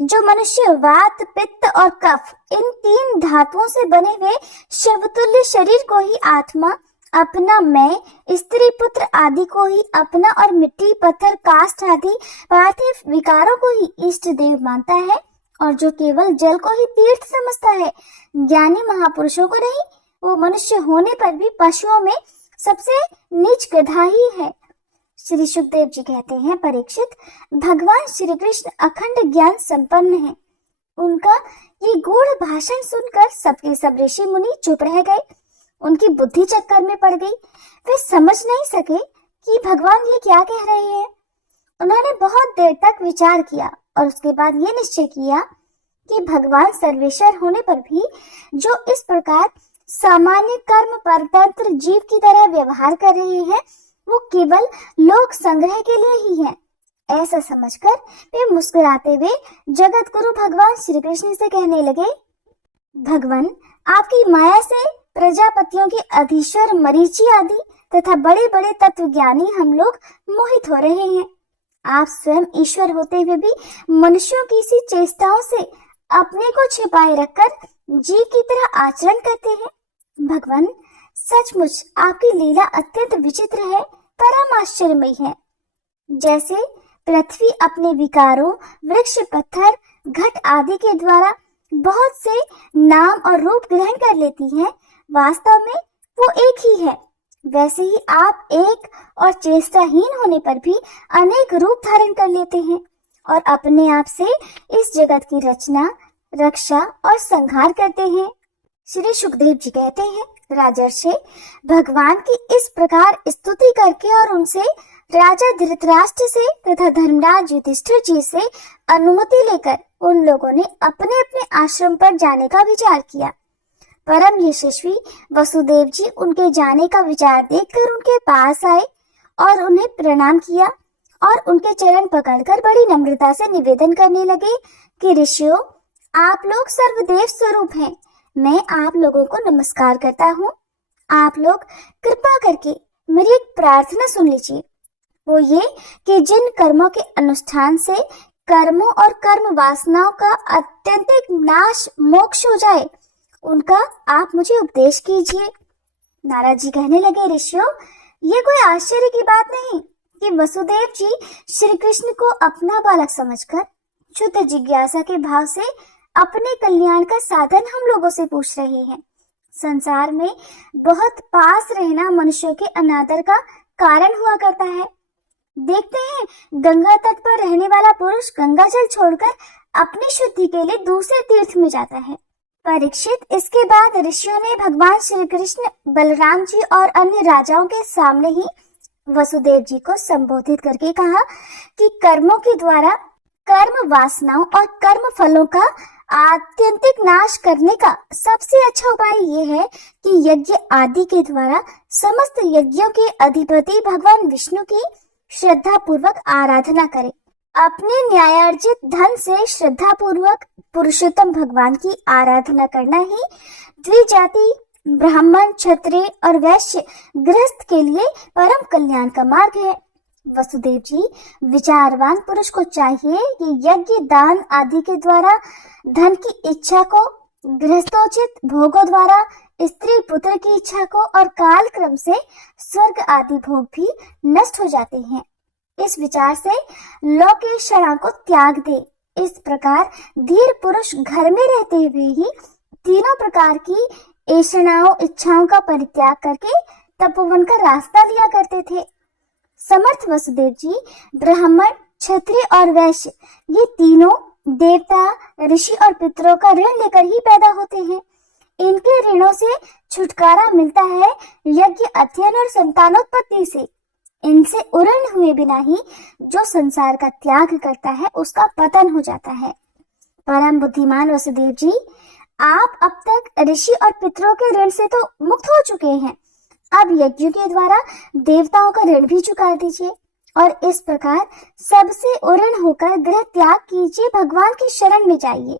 जो मनुष्य वात, पित्त और कफ इन 3 धातुओं से बने हुए शवतुल्य शरीर को ही आत्मा, अपना मैं, स्त्री पुत्र आदि को ही अपना और मिट्टी, पत्थर, काष्ठ आदि पार्थिव विकारों को ही इष्ट देव मानता है, और जो केवल जल को ही तीर्थ समझता है, ज्ञानी महापुरुषों को नहीं, वो मनुष्य होने पर भी पशुओं में सबसे नीच गधा ही है। श्री सुखदेव जी कहते हैं, परीक्षित, भगवान श्री कृष्ण अखंड ज्ञान संपन्न है। उनका ये गूढ़ भाषण सुनकर सबके सब ऋषि मुनि चुप रह गए। उनकी बुद्धि चक्कर में पड़ गई। वे समझ नहीं सके कि भगवान ये क्या कह रहे हैं। उन्होंने बहुत देर तक विचार किया और उसके बाद ये निश्चय किया कि भगवान सर्वेश्वर होने पर भी जो इस प्रकार सामान्य कर्म परतंत्र जीव की तरह व्यवहार कर रहे हैं, वो केवल लोक संग्रह के लिए ही है। ऐसा समझकर वे मुस्कुराते हुए जगत गुरु भगवान श्री कृष्ण से कहने लगे, भगवान, आपकी माया से प्रजापतियों के अधीश्वर मरीचि आदि तथा बड़े बड़े तत्वज्ञानी हम लोग मोहित हो रहे हैं। आप स्वयं ईश्वर होते हुए भी मनुष्यों की सी चेष्टाओं से अपने को छिपाए रखकर जीव की तरह आचरण करते हैं। भगवान, सचमुच आपकी लीला अत्यंत विचित्र है, परम आश्चर्यमयी है। जैसे पृथ्वी अपने विकारों, वृक्ष, पत्थर, घट आदि के द्वारा बहुत से नाम और रूप ग्रहण कर लेती है, वास्तव में वो एक ही है, वैसे ही आप एक और चेष्टाहीन होने पर भी अनेक रूप धारण कर लेते हैं और अपने आप से इस जगत की रचना, रक्षा और संहार करते हैं। श्री सुखदेव जी कहते हैं, राजर्षि, भगवान की इस प्रकार स्तुति करके और उनसे राजा धृतराष्ट्र से तथा धर्मराज युधिष्ठिर जी से अनुमति लेकर उन लोगों ने अपने अपने आश्रम पर जाने का विचार किया। परम यशस्वी वसुदेव जी उनके जाने का विचार देखकर उनके पास आए और उन्हें प्रणाम किया और उनके चरण पकड़कर बड़ी नम्रता से निवेदन करने लगे कि ऋषियों, आप लोग सर्वदेव स्वरूप हैं। मैं आप लोगों को नमस्कार करता हूँ। आप लोग कृपा करके मेरी एक प्रार्थना सुन लीजिए। वो ये कि जिन कर्मों के अनुष्ठान से कर्मों और कर्म वासनाओं का अत्यंतिक नाश, मोक्ष हो जाए, उनका आप मुझे उपदेश कीजिए। नारद जी कहने लगे, ऋषियों, ये कोई आश्चर्य की बात नहीं कि वसुदेव जी श्री कृष्ण को अपना बालक समझकर शुद्ध जिज्ञासा के भाव से अपने कल्याण का साधन हम लोगों से पूछ रहे हैं। संसार में बहुत पास रहना मनुष्यों के अनादर का कारण हुआ करता है। देखते हैं, गंगा तट पर रहने वाला पुरुष गंगा जल छोड़कर अपनी शुद्धि के लिए दूसरे तीर्थ में जाता है। परीक्षित, इसके बाद ऋषियों ने भगवान श्री कृष्ण, बलराम जी और अन्य राजाओं के सामने ही वसुदेव जी को संबोधित करके कहा कि कर्मों के द्वारा कर्म वासनाओं और कर्म फलों का आत्यंतिक नाश करने का सबसे अच्छा उपाय ये है कि यज्ञ आदि के द्वारा समस्त यज्ञों के अधिपति भगवान विष्णु की श्रद्धा पूर्वक आराधना करें। अपने न्यायार्जित धन से श्रद्धा पूर्वक पुरुषोत्तम भगवान की आराधना करना ही द्विजाति, ब्राह्मण, क्षत्रिय और वैश्य गृहस्थ के लिए परम कल्याण का मार्ग है। वसुदेव जी, विचारवान पुरुष को चाहिए कि यज्ञ, दान आदि के द्वारा धन की इच्छा को, गृहस्थोचित भोगों द्वारा स्त्री पुत्र की इच्छा को और काल क्रम से स्वर्ग आदि भोग भी नष्ट हो जाते हैं। इस विचार से लोकेशणा को त्याग दे। इस प्रकार धीर पुरुष घर में रहते हुए ही तीनों प्रकार की ऐषणाओं, इच्छाओं का परित्याग करके तपोवन का रास्ता लिया करते थे। समर्थ वसुदेव जी ब्राह्मण, क्षत्रिय और वैश्य ये तीनों देवता, ऋषि और पितरों का ऋण लेकर ही पैदा होते हैं। इनके ऋणों से छुटकारा मिलता है यज्ञ, अध्ययन और संतानोत्पत्ति से। इनसे उऋण हुए बिना ही जो संसार का त्याग करता है उसका पतन हो जाता है। परम बुद्धिमान वसुदेव जी, आप अब तक ऋषि और पितरों के ऋण से तो मुक्त हो चुके हैं, अब यज्ञों के द्वारा देवताओं का ऋण भी चुका दीजिए और इस प्रकार सबसे उऋण होकर ग्रह त्याग कीजिए, भगवान की शरण में जाइए।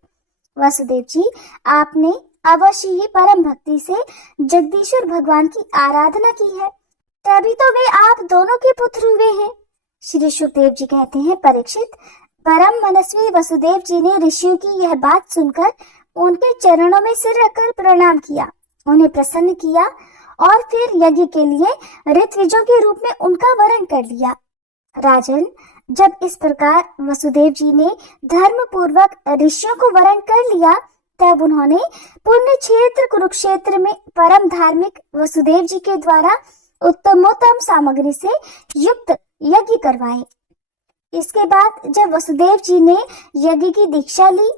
वसुदेव जी, आपने अवश्य ही परम भक्ति से जगदीश्वर भगवान की आराधना की है, तभी तो वे आप दोनों के पुत्र हुए हैं। श्री सुखदेव जी कहते हैं, परीक्षित, परम मनस्वी वसुदेव जी ने ऋषियों की यह बात सुनकर उनके चरणों में सिर रखकर प्रणाम किया, उन्हें प्रसन्न किया और फिर यज्ञ के लिए ऋत्विजों के रूप में उनका वरण कर लिया। राजन, जब इस प्रकार वसुदेव जी ने धर्म पूर्वक ऋषियों को वरण कर लिया, तब उन्होंने पुण्य क्षेत्र कुरुक्षेत्र में परम धार्मिक वसुदेव जी के द्वारा उत्तमोत्तम सामग्री से युक्त यज्ञ करवाए। इसके बाद जब वसुदेव जी ने यज्ञ की दीक्षा ली,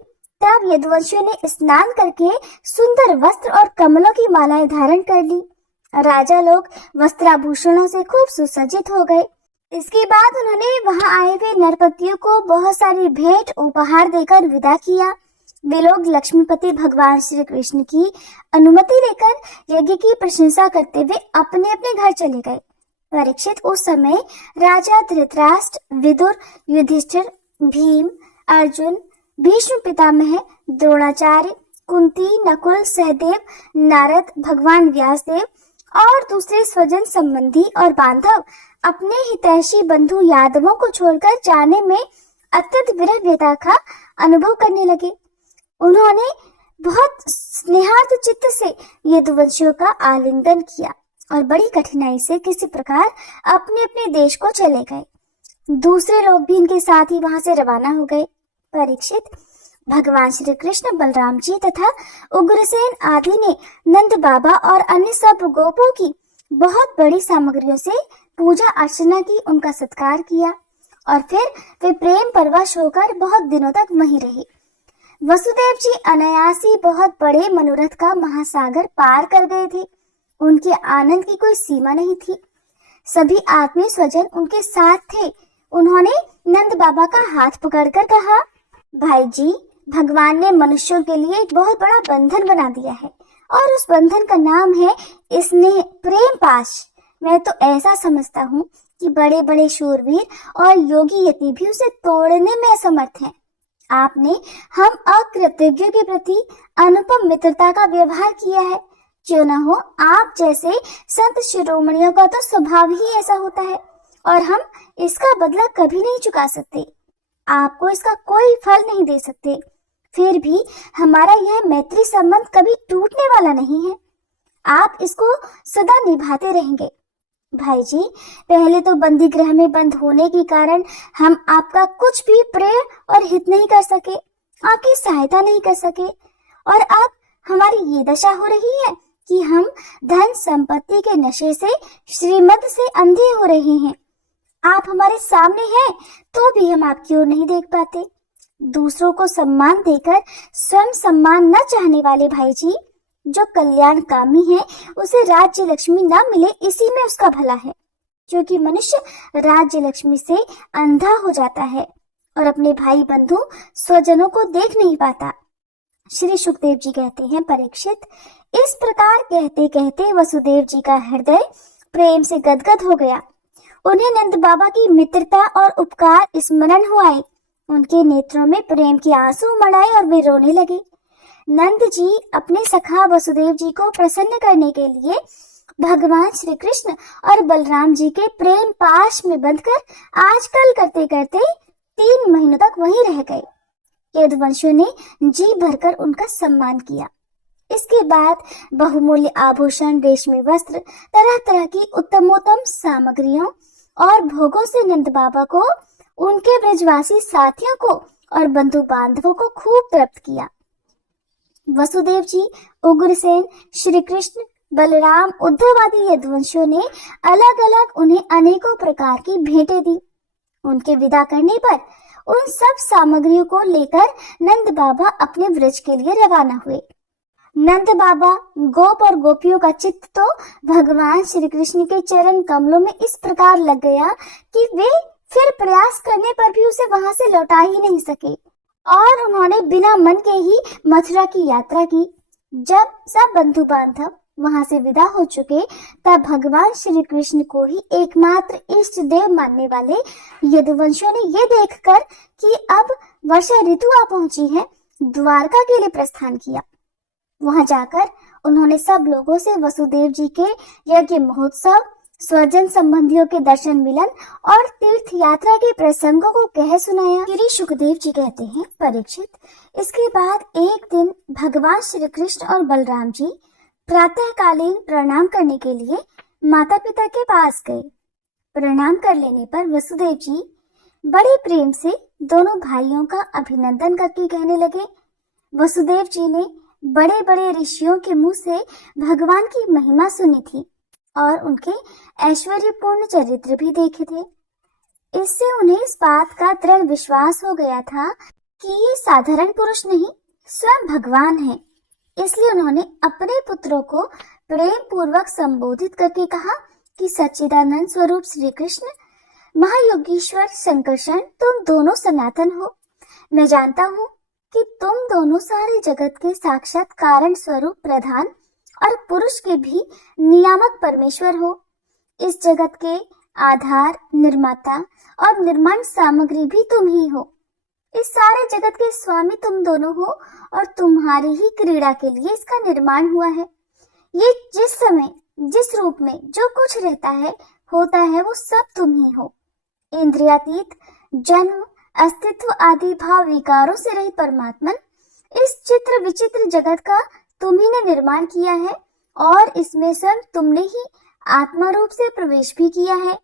तब यदुवंशियों ने स्नान करके सुंदर वस्त्र और कमलों की मालाएं धारण कर ली। राजा लोग वस्त्राभूषणों से खूब सुसज्जित हो गए। इसके बाद उन्होंने वहां आए हुए नरपतियों को बहुत सारी भेंट उपहार देकर विदा किया। वे लोग लक्ष्मीपति भगवान श्री कृष्ण की अनुमति लेकर यज्ञ की प्रशंसा करते हुए अपने अपने घर चले गए। परीक्षित, उस समय राजा धृतराष्ट्र, विदुर, युधिष्ठिर, भीम, अर्जुन, भीष्म पितामह, द्रोणाचार्य, कुंती, नकुल, सहदेव, नारद, भगवान व्यासदेव और दूसरे स्वजन संबंधी और बांधव अपने हितैषी बंधु यादवों को छोड़कर जाने में अत्यंत विरह व्यथा का अनुभव करने लगे। उन्होंने बहुत स्नेहार्थ चित्त से यदुवंशियों का आलिंगन किया और बड़ी कठिनाई से किसी प्रकार अपने अपने देश को चले गए। दूसरे लोग भी इनके साथ ही वहां से रवाना हो गए। परीक्षित, भगवान श्री कृष्ण, बलराम जी तथा उग्रसेन आदि ने नंद बाबा और अन्य सब गोपों की बहुत बड़ी सामग्रियों से पूजा अर्चना की, उनका सत्कार किया और फिर वे प्रेम परवश होकर बहुत दिनों तक वहीं रहे। वसुदेव जी अनायास ही बहुत बड़े मनोरथ का महासागर पार कर गए थे। उनके आनंद की कोई सीमा नहीं थी। सभी आत्मीय स्वजन उनके साथ थे। उन्होंने नंद बाबा का हाथ पकड़कर कहा, भाई जी, भगवान ने मनुष्यों के लिए एक बहुत बड़ा बंधन बना दिया है और उस बंधन का नाम है स्नेह, प्रेम पाश। मैं तो ऐसा समझता हूँ कि बड़े बड़े शूरवीर और योगी यति भी उसे तोड़ने में असमर्थ हैं। आपने हम अकृतज्ञों के प्रति अनुपम मित्रता का व्यवहार किया है। क्यों न हो, आप जैसे संत शिरोमणियों का तो स्वभाव ही ऐसा होता है और हम इसका बदला कभी नहीं चुका सकते। आपको इसका कोई फल नहीं दे सकते। फिर भी हमारा यह मैत्री संबंध कभी टूटने वाला नहीं है। आप इसको सदा निभाते रहेंगे। भाई जी, पहले तो बंदी गृह में बंद होने के कारण हम आपका कुछ भी प्रेम और हित नहीं कर सके, आपकी सहायता नहीं कर सके और अब हमारी ये दशा हो रही है कि हम धन संपत्ति के नशे से, श्रीमत से अंधे हो रहे हैं। आप हमारे सामने हैं तो भी हम आपकी ओर नहीं देख पाते। दूसरों को सम्मान देकर स्वयं सम्मान न चाहने वाले भाई जी, जो कल्याण कामी है, उसे राज्य लक्ष्मी न मिले इसी में उसका भला है, क्योंकि मनुष्य राज्य लक्ष्मी से अंधा हो जाता है और अपने भाई बंधु स्वजनों को देख नहीं पाता। श्री सुखदेव जी कहते हैं, परीक्षित, इस प्रकार कहते कहते वसुदेव जी का हृदय प्रेम से गदगद हो गया। उन्हें नंद बाबा की मित्रता और उपकार स्मरण हो आए। उनके नेत्रों में प्रेम के आंसू उमड़ आए और वे रोने लगे। नंद जी अपने सखा वसुदेव जी को प्रसन्न करने के लिए भगवान श्री कृष्ण और बलराम जी के प्रेम पाश में बंधकर आजकल करते करते 3 महीनों तक वहीं रह गए। यदुवंशियों ने जी भरकर उनका सम्मान किया। इसके बाद बहुमूल्य आभूषण, रेशमी वस्त्र, तरह तरह की उत्तमोत्तम सामग्रियों और भोगों से नंद बाबा को, उनके ब्रजवासी साथियों को और बंधु बांधवों को खूब तृप्त किया। वसुदेव जी, उग्रसेन, श्री कृष्ण, बलराम, उद्धव आदि यदुवंशियों ने अलग अलग उन्हें अनेकों प्रकार की भेंटें दी। उनके विदा करने पर उन सब सामग्रियों को लेकर नंद बाबा अपने व्रज के लिए रवाना हुए। नंद बाबा, गोप और गोपियों का चित्त तो भगवान श्री कृष्ण के चरण कमलों में इस प्रकार लग गया कि वे फिर प्रयास करने पर भी उसे वहां से लौटा ही नहीं सके और उन्होंने बिना मन के ही मथुरा की यात्रा की। जब सब बंधु बांधव वहां से विदा हो चुके, तब भगवान श्री कृष्ण को ही एकमात्र इष्ट देव मानने वाले यदुवंशियों ने ये देखकर कि अब वर्षा ऋतु आ पहुंची है, द्वारका के लिए प्रस्थान किया। वहां जाकर उन्होंने सब लोगों से वसुदेव जी के यज्ञ महोत्सव, स्वजन संबंधियों के दर्शन मिलन और तीर्थ यात्रा के प्रसंगों को कह सुनाया। श्री सुखदेव जी कहते हैं, परीक्षित, इसके बाद एक दिन भगवान श्री कृष्ण और बलराम जी प्रातःकालीन प्रणाम करने के लिए माता पिता के पास गए। प्रणाम कर लेने पर वसुदेव जी बड़े प्रेम से दोनों भाइयों का अभिनंदन करके कहने लगे। वसुदेव जी ने बड़े बड़े ऋषियों के मुंह से भगवान की महिमा सुनी थी और उनके ऐश्वर्यपूर्ण चरित्र भी देखे थे। इससे उन्हें इस बात का दृढ़ विश्वास हो गया था कि ये साधारण पुरुष नहीं, स्वयं भगवान है। इसलिए उन्होंने अपने पुत्रों को प्रेम पूर्वक संबोधित करके कहा कि सच्चिदानंद स्वरूप श्री कृष्ण, महायोगीश्वर शंकरषण, तुम दोनों सनातन हो। मैं जानता हूँ कि तुम दोनों सारे जगत के साक्षात कारण स्वरूप प्रधान और पुरुष के भी नियामक परमेश्वर हो। इस जगत के आधार, निर्माता और निर्माण सामग्री भी तुम ही हो। इस सारे जगत के स्वामी तुम दोनों हो और तुम्हारी ही क्रीड़ा के लिए इसका निर्माण हुआ है। ये जिस समय, जिस रूप में जो कुछ रहता है, होता है, वो सब तुम ही हो। इंद्रियातीत, जन्म, अस्तित्व आदि भाव विकारों से रहित परमात्मन, इस चित्र विचित्र जगत का तुम ही ने निर्माण किया है और इसमें स्वयं तुमने ही आत्मा रूप से प्रवेश भी किया है।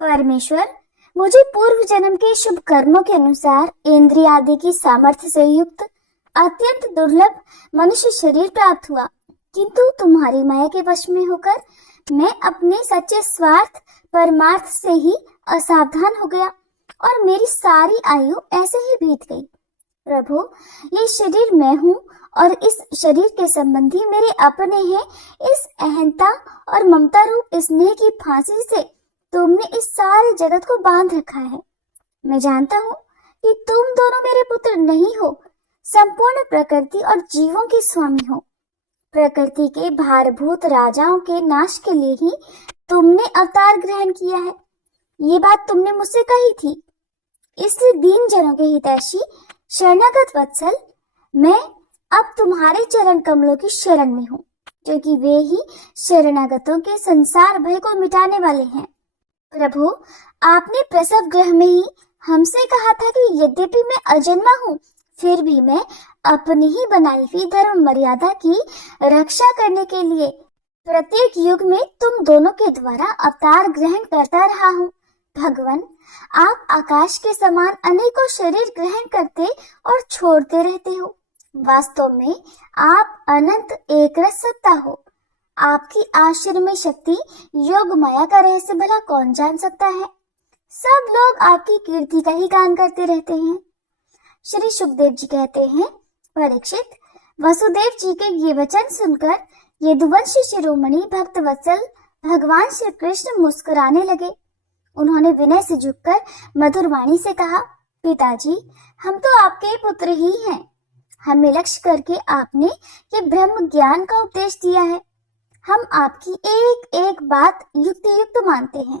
परमेश्वर, मुझे पूर्व जन्म के शुभ कर्मों के अनुसार इंद्रिय आदि की सामर्थ्य से युक्त अत्यंत दुर्लभ मनुष्य शरीर प्राप्त हुआ, किंतु तुम्हारी माया के वश में होकर मैं अपने सच्चे स्वार्थ परमार्थ से ही असावधान हो गया और मेरी सारी आयु ऐसे ही बीत गई। प्रभु, ये शरीर मैं हूँ और इस शरीर के संबंधी मेरे अपने हैं। इस अहंता और ममता रूप स्नेह की फांसी से तुमने इस सारे जगत को बांध रखा है। मैं जानता हूँ कि तुम दोनों मेरे पुत्र नहीं हो, संपूर्ण प्रकृति और जीवों के स्वामी हो। प्रकृति के भारभूत राजाओं के नाश के लिए ही तुमने अवतार ग्रहण किया है। ये बात तुमने मुझसे कही थी। इसलिए दीन जनों के हितैषी शरणागत वत्सल, मैं अब तुम्हारे चरण कमलों की शरण में हूँ, जो कि वे ही शरणागतों के संसार भय को मिटाने वाले हैं। प्रभु, आपने प्रसव गृह में ही हमसे कहा था कि यद्यपि मैं अजन्मा हूँ, फिर भी मैं अपनी ही बनाई हुई धर्म मर्यादा की रक्षा करने के लिए प्रत्येक युग में तुम दोनों के द्वारा अवतार ग्रहण करता रहा हूँ। भगवान, आप आकाश के समान अनेकों शरीर ग्रहण करते और छोड़ते रहते हो। वास्तव में आप अनंत एकरस सत्ता हो। आपकी आश्चर्यमय शक्ति, योग माया का रहस्य भला कौन जान सकता है। सब लोग आपकी कीर्ति का ही गान करते रहते हैं। श्री सुखदेव जी कहते हैं, परीक्षित, वसुदेव जी के ये वचन सुनकर यदुवंशी शिरोमणि भक्त वत्सल भगवान श्री कृष्ण मुस्कुराने लगे। उन्होंने विनय से झुककर मधुर वाणी से कहा, पिताजी, हम तो आपके पुत्र ही हैं। हमें लक्ष्य करके आपने ये ब्रह्म ज्ञान का उपदेश दिया है। हम आपकी एक एक बात युक्ति युक्त मानते हैं।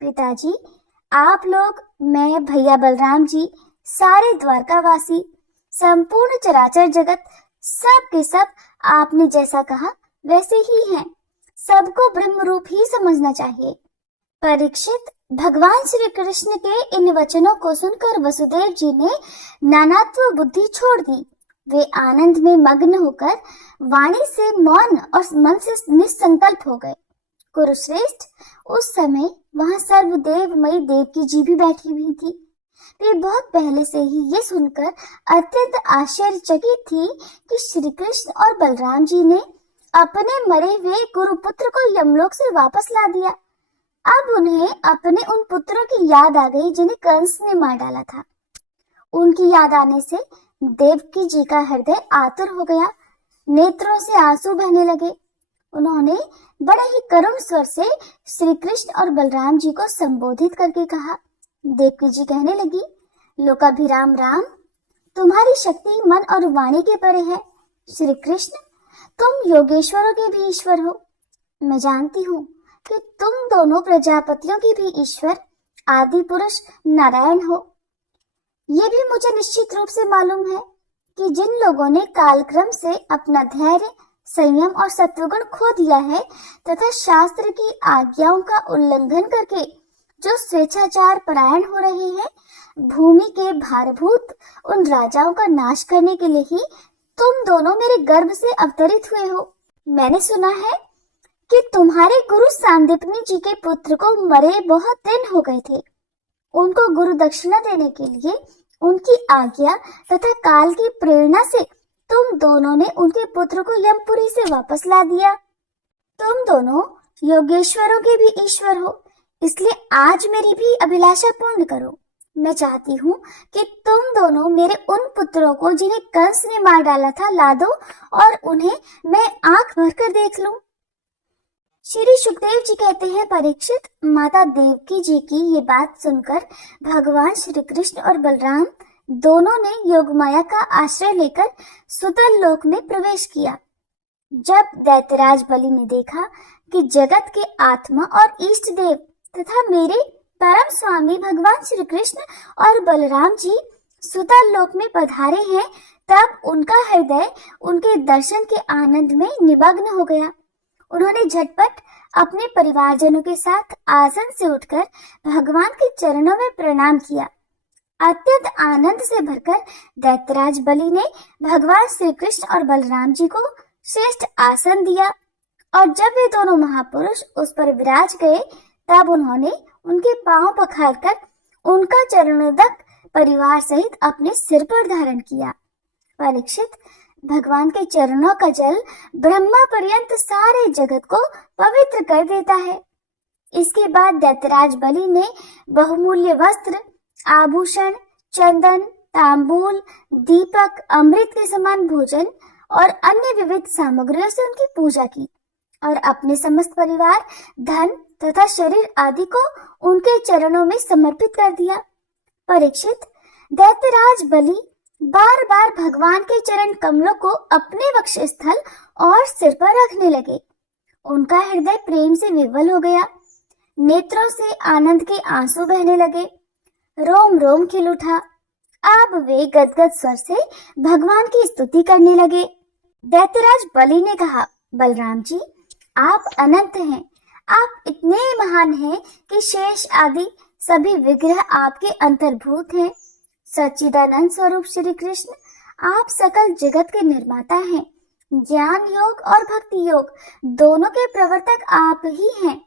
पिताजी, आप लोग, मैं, भैया बलराम जी, सारे द्वारकावासी, संपूर्ण चराचर जगत, सब के सब आपने जैसा कहा वैसे ही हैं। सबको ब्रह्म रूप ही समझना चाहिए। परीक्षित, भगवान श्री कृष्ण के इन वचनों को सुनकर वसुदेव जी ने नानात्व बुद्धि छोड़ दी। वे आनंद में मग्न होकर वाणी से मौन और मन से निसंकल्प हो गए। कुरुश्रेष्ठ, उस समय वहां सर्वदेवमयी देवकी जी भी बैठी हुई थी। वे बहुत पहले से ही ये सुनकर अत्यंत आश्चर्यचकित थी कि श्री कृष्ण और बलराम जी ने अपने मरे हुए गुरुपुत्र को यमलोक से वापस ला दिया। अब उन्हें अपने उन पुत्रों की याद आ गई जिन्हें कंस ने मार डाला था। उनकी याद आने से देवकी जी का हृदय आतुर हो गया, नेत्रों से आंसू बहने लगे। उन्होंने बड़े ही करुण स्वर से श्री कृष्ण और बलराम जी को संबोधित करके कहा। देवकी जी कहने लगी, लोकाभिराम राम, तुम्हारी शक्ति मन और वाणी के परे है। श्री कृष्ण, तुम योगेश्वरों के भी ईश्वर हो। मैं जानती हूँ कि तुम दोनों प्रजापतियों के भी ईश्वर आदि पुरुष नारायण हो। ये भी मुझे निश्चित रूप से मालूम है कि जिन लोगों ने कालक्रम से अपना धैर्य, संयम और सत्वगुण खो दिया है तथा शास्त्र की आज्ञाओं का उल्लंघन करके जो स्वेच्छाचार परायण हो रहे हैं, भूमि के भारभूत उन राजाओं का नाश करने के लिए ही तुम दोनों मेरे गर्भ से अवतरित हुए हो। मैंने सुना है कि तुम्हारे गुरु सांदीपनी जी के पुत्र को मरे बहुत दिन हो गए थे। उनको गुरु दक्षिणा देने के लिए उनकी आज्ञा तथा काल की प्रेरणा से तुम दोनों ने उनके पुत्र को यमपुरी से वापस ला दिया। तुम दोनों योगेश्वरों के भी ईश्वर हो, इसलिए आज मेरी भी अभिलाषा पूर्ण करो। मैं चाहती हूँ कि तुम दोनों मेरे उन पुत्रों को जिन्हें कंस ने मार डाला था ला दो और उन्हें मैं आंख भरकर देख लूं। श्री सुखदेव जी कहते हैं, परीक्षित, माता देवकी जी की ये बात सुनकर भगवान श्री कृष्ण और बलराम दोनों ने योगमाया का आश्रय लेकर सुतल लोक में प्रवेश किया। जब दैत्यराज बलि ने देखा कि जगत के आत्मा और इष्ट देव तथा मेरे परम स्वामी भगवान श्री कृष्ण और बलराम जी सुतल लोक में पधारे हैं, तब उनका हृदय उनके दर्शन के आनंद में निमग्न हो गया। उन्होंने झटपट अपने परिवारजनों के साथ आसन से उठकर भगवान के चरणों में प्रणाम किया। अत्यंत आनंद से भरकर दैत्यराज बलि ने भगवान श्री कृष्ण और बलराम जी को श्रेष्ठ आसन दिया और जब वे दोनों महापुरुष उस पर विराज गए, तब उन्होंने उनके पांव पखारकर उनका चरणोदक परिवार सहित अपने सिर पर धारण किया। परीक्षित, भगवान के चरणों का जल ब्रह्मा पर्यंत सारे जगत को पवित्र कर देता है। इसके बाद दैत्यराज बलि ने बहुमूल्य वस्त्र, आभूषण, चंदन, तांबूल, दीपक, अमृत के समान भोजन और अन्य विविध सामग्रियों से उनकी पूजा की और अपने समस्त परिवार, धन तथा शरीर आदि को उनके चरणों में समर्पित कर दिया। परीक्षित, दैत्यराज बलि बार बार भगवान के चरण कमलों को अपने वक्षस्थल और सिर पर रखने लगे। उनका हृदय प्रेम से विवल हो गया, नेत्रों से आनंद के आंसू बहने लगे, रोम रोम खिल उठा। अब वे गदगद स्वर से भगवान की स्तुति करने लगे। दैत्यराज बलि ने कहा, बलराम जी, आप अनंत हैं, आप इतने महान हैं कि शेष आदि सभी विग्रह आपके अंतर्भूत हैं। सच्चिदानंद स्वरूप श्री कृष्ण, आप सकल जगत के निर्माता हैं। ज्ञान योग और भक्ति योग दोनों के प्रवर्तक आप ही हैं।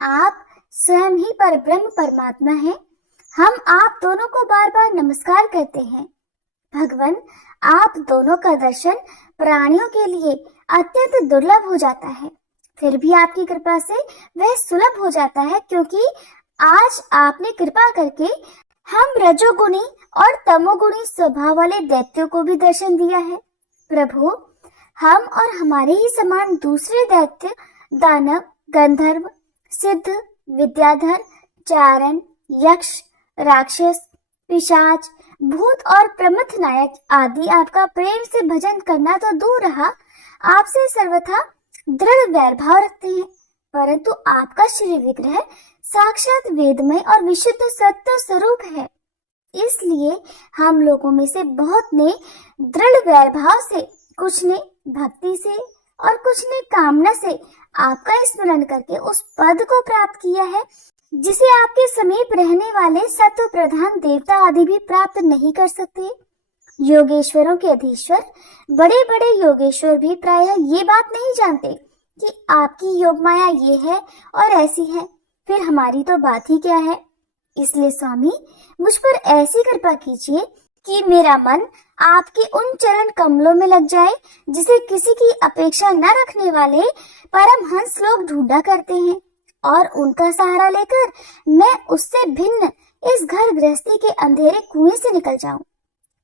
आप स्वयं ही परब्रह्म परमात्मा हैं। हम आप दोनों को बार बार नमस्कार करते हैं। भगवान, आप दोनों का दर्शन प्राणियों के लिए अत्यंत दुर्लभ हो जाता है, फिर भी आपकी कृपा से वह सुलभ हो जाता है, क्योंकि आज आपने कृपा करके हम रजोगुणी और तमोगुणी स्वभाव वाले दैत्यों को भी दर्शन दिया है। प्रभु, हम और हमारे ही समान दूसरे दैत्य, दानव, गंधर्व, सिद्ध, विद्याधर, चारण, यक्ष, राक्षस, पिशाच, भूत और प्रमथ नायक आदि आपका प्रेम से भजन करना तो दूर रहा, आपसे सर्वथा दृढ़ वैर भाव रखते हैं, परंतु आपका श्री विग्रह साक्षात वेदमय और विशुद्ध सत्य स्वरूप है। इसलिए हम लोगों में से बहुत ने दृढ़ वैर भाव से, कुछ ने भक्ति से और कुछ ने कामना से आपका स्मरण करके उस पद को प्राप्त किया है जिसे आपके समीप रहने वाले सत्व प्रधान देवता आदि भी प्राप्त नहीं कर सकते। योगेश्वरों के अधीश्वर बड़े बड़े योगेश्वर भी प्रायः ये बात नहीं जानते कि आपकी योग माया ये है और ऐसी है, फिर हमारी तो बात ही क्या है। इसलिए स्वामी, मुझ पर ऐसी कृपा कीजिए कि मेरा मन आपके उन चरण कमलों में लग जाए जिसे किसी की अपेक्षा न रखने वाले परमहंस लोग ढूंढा करते हैं, और उनका सहारा लेकर मैं उससे भिन्न इस घर गृहस्थी के अंधेरे कुएं से निकल जाऊं।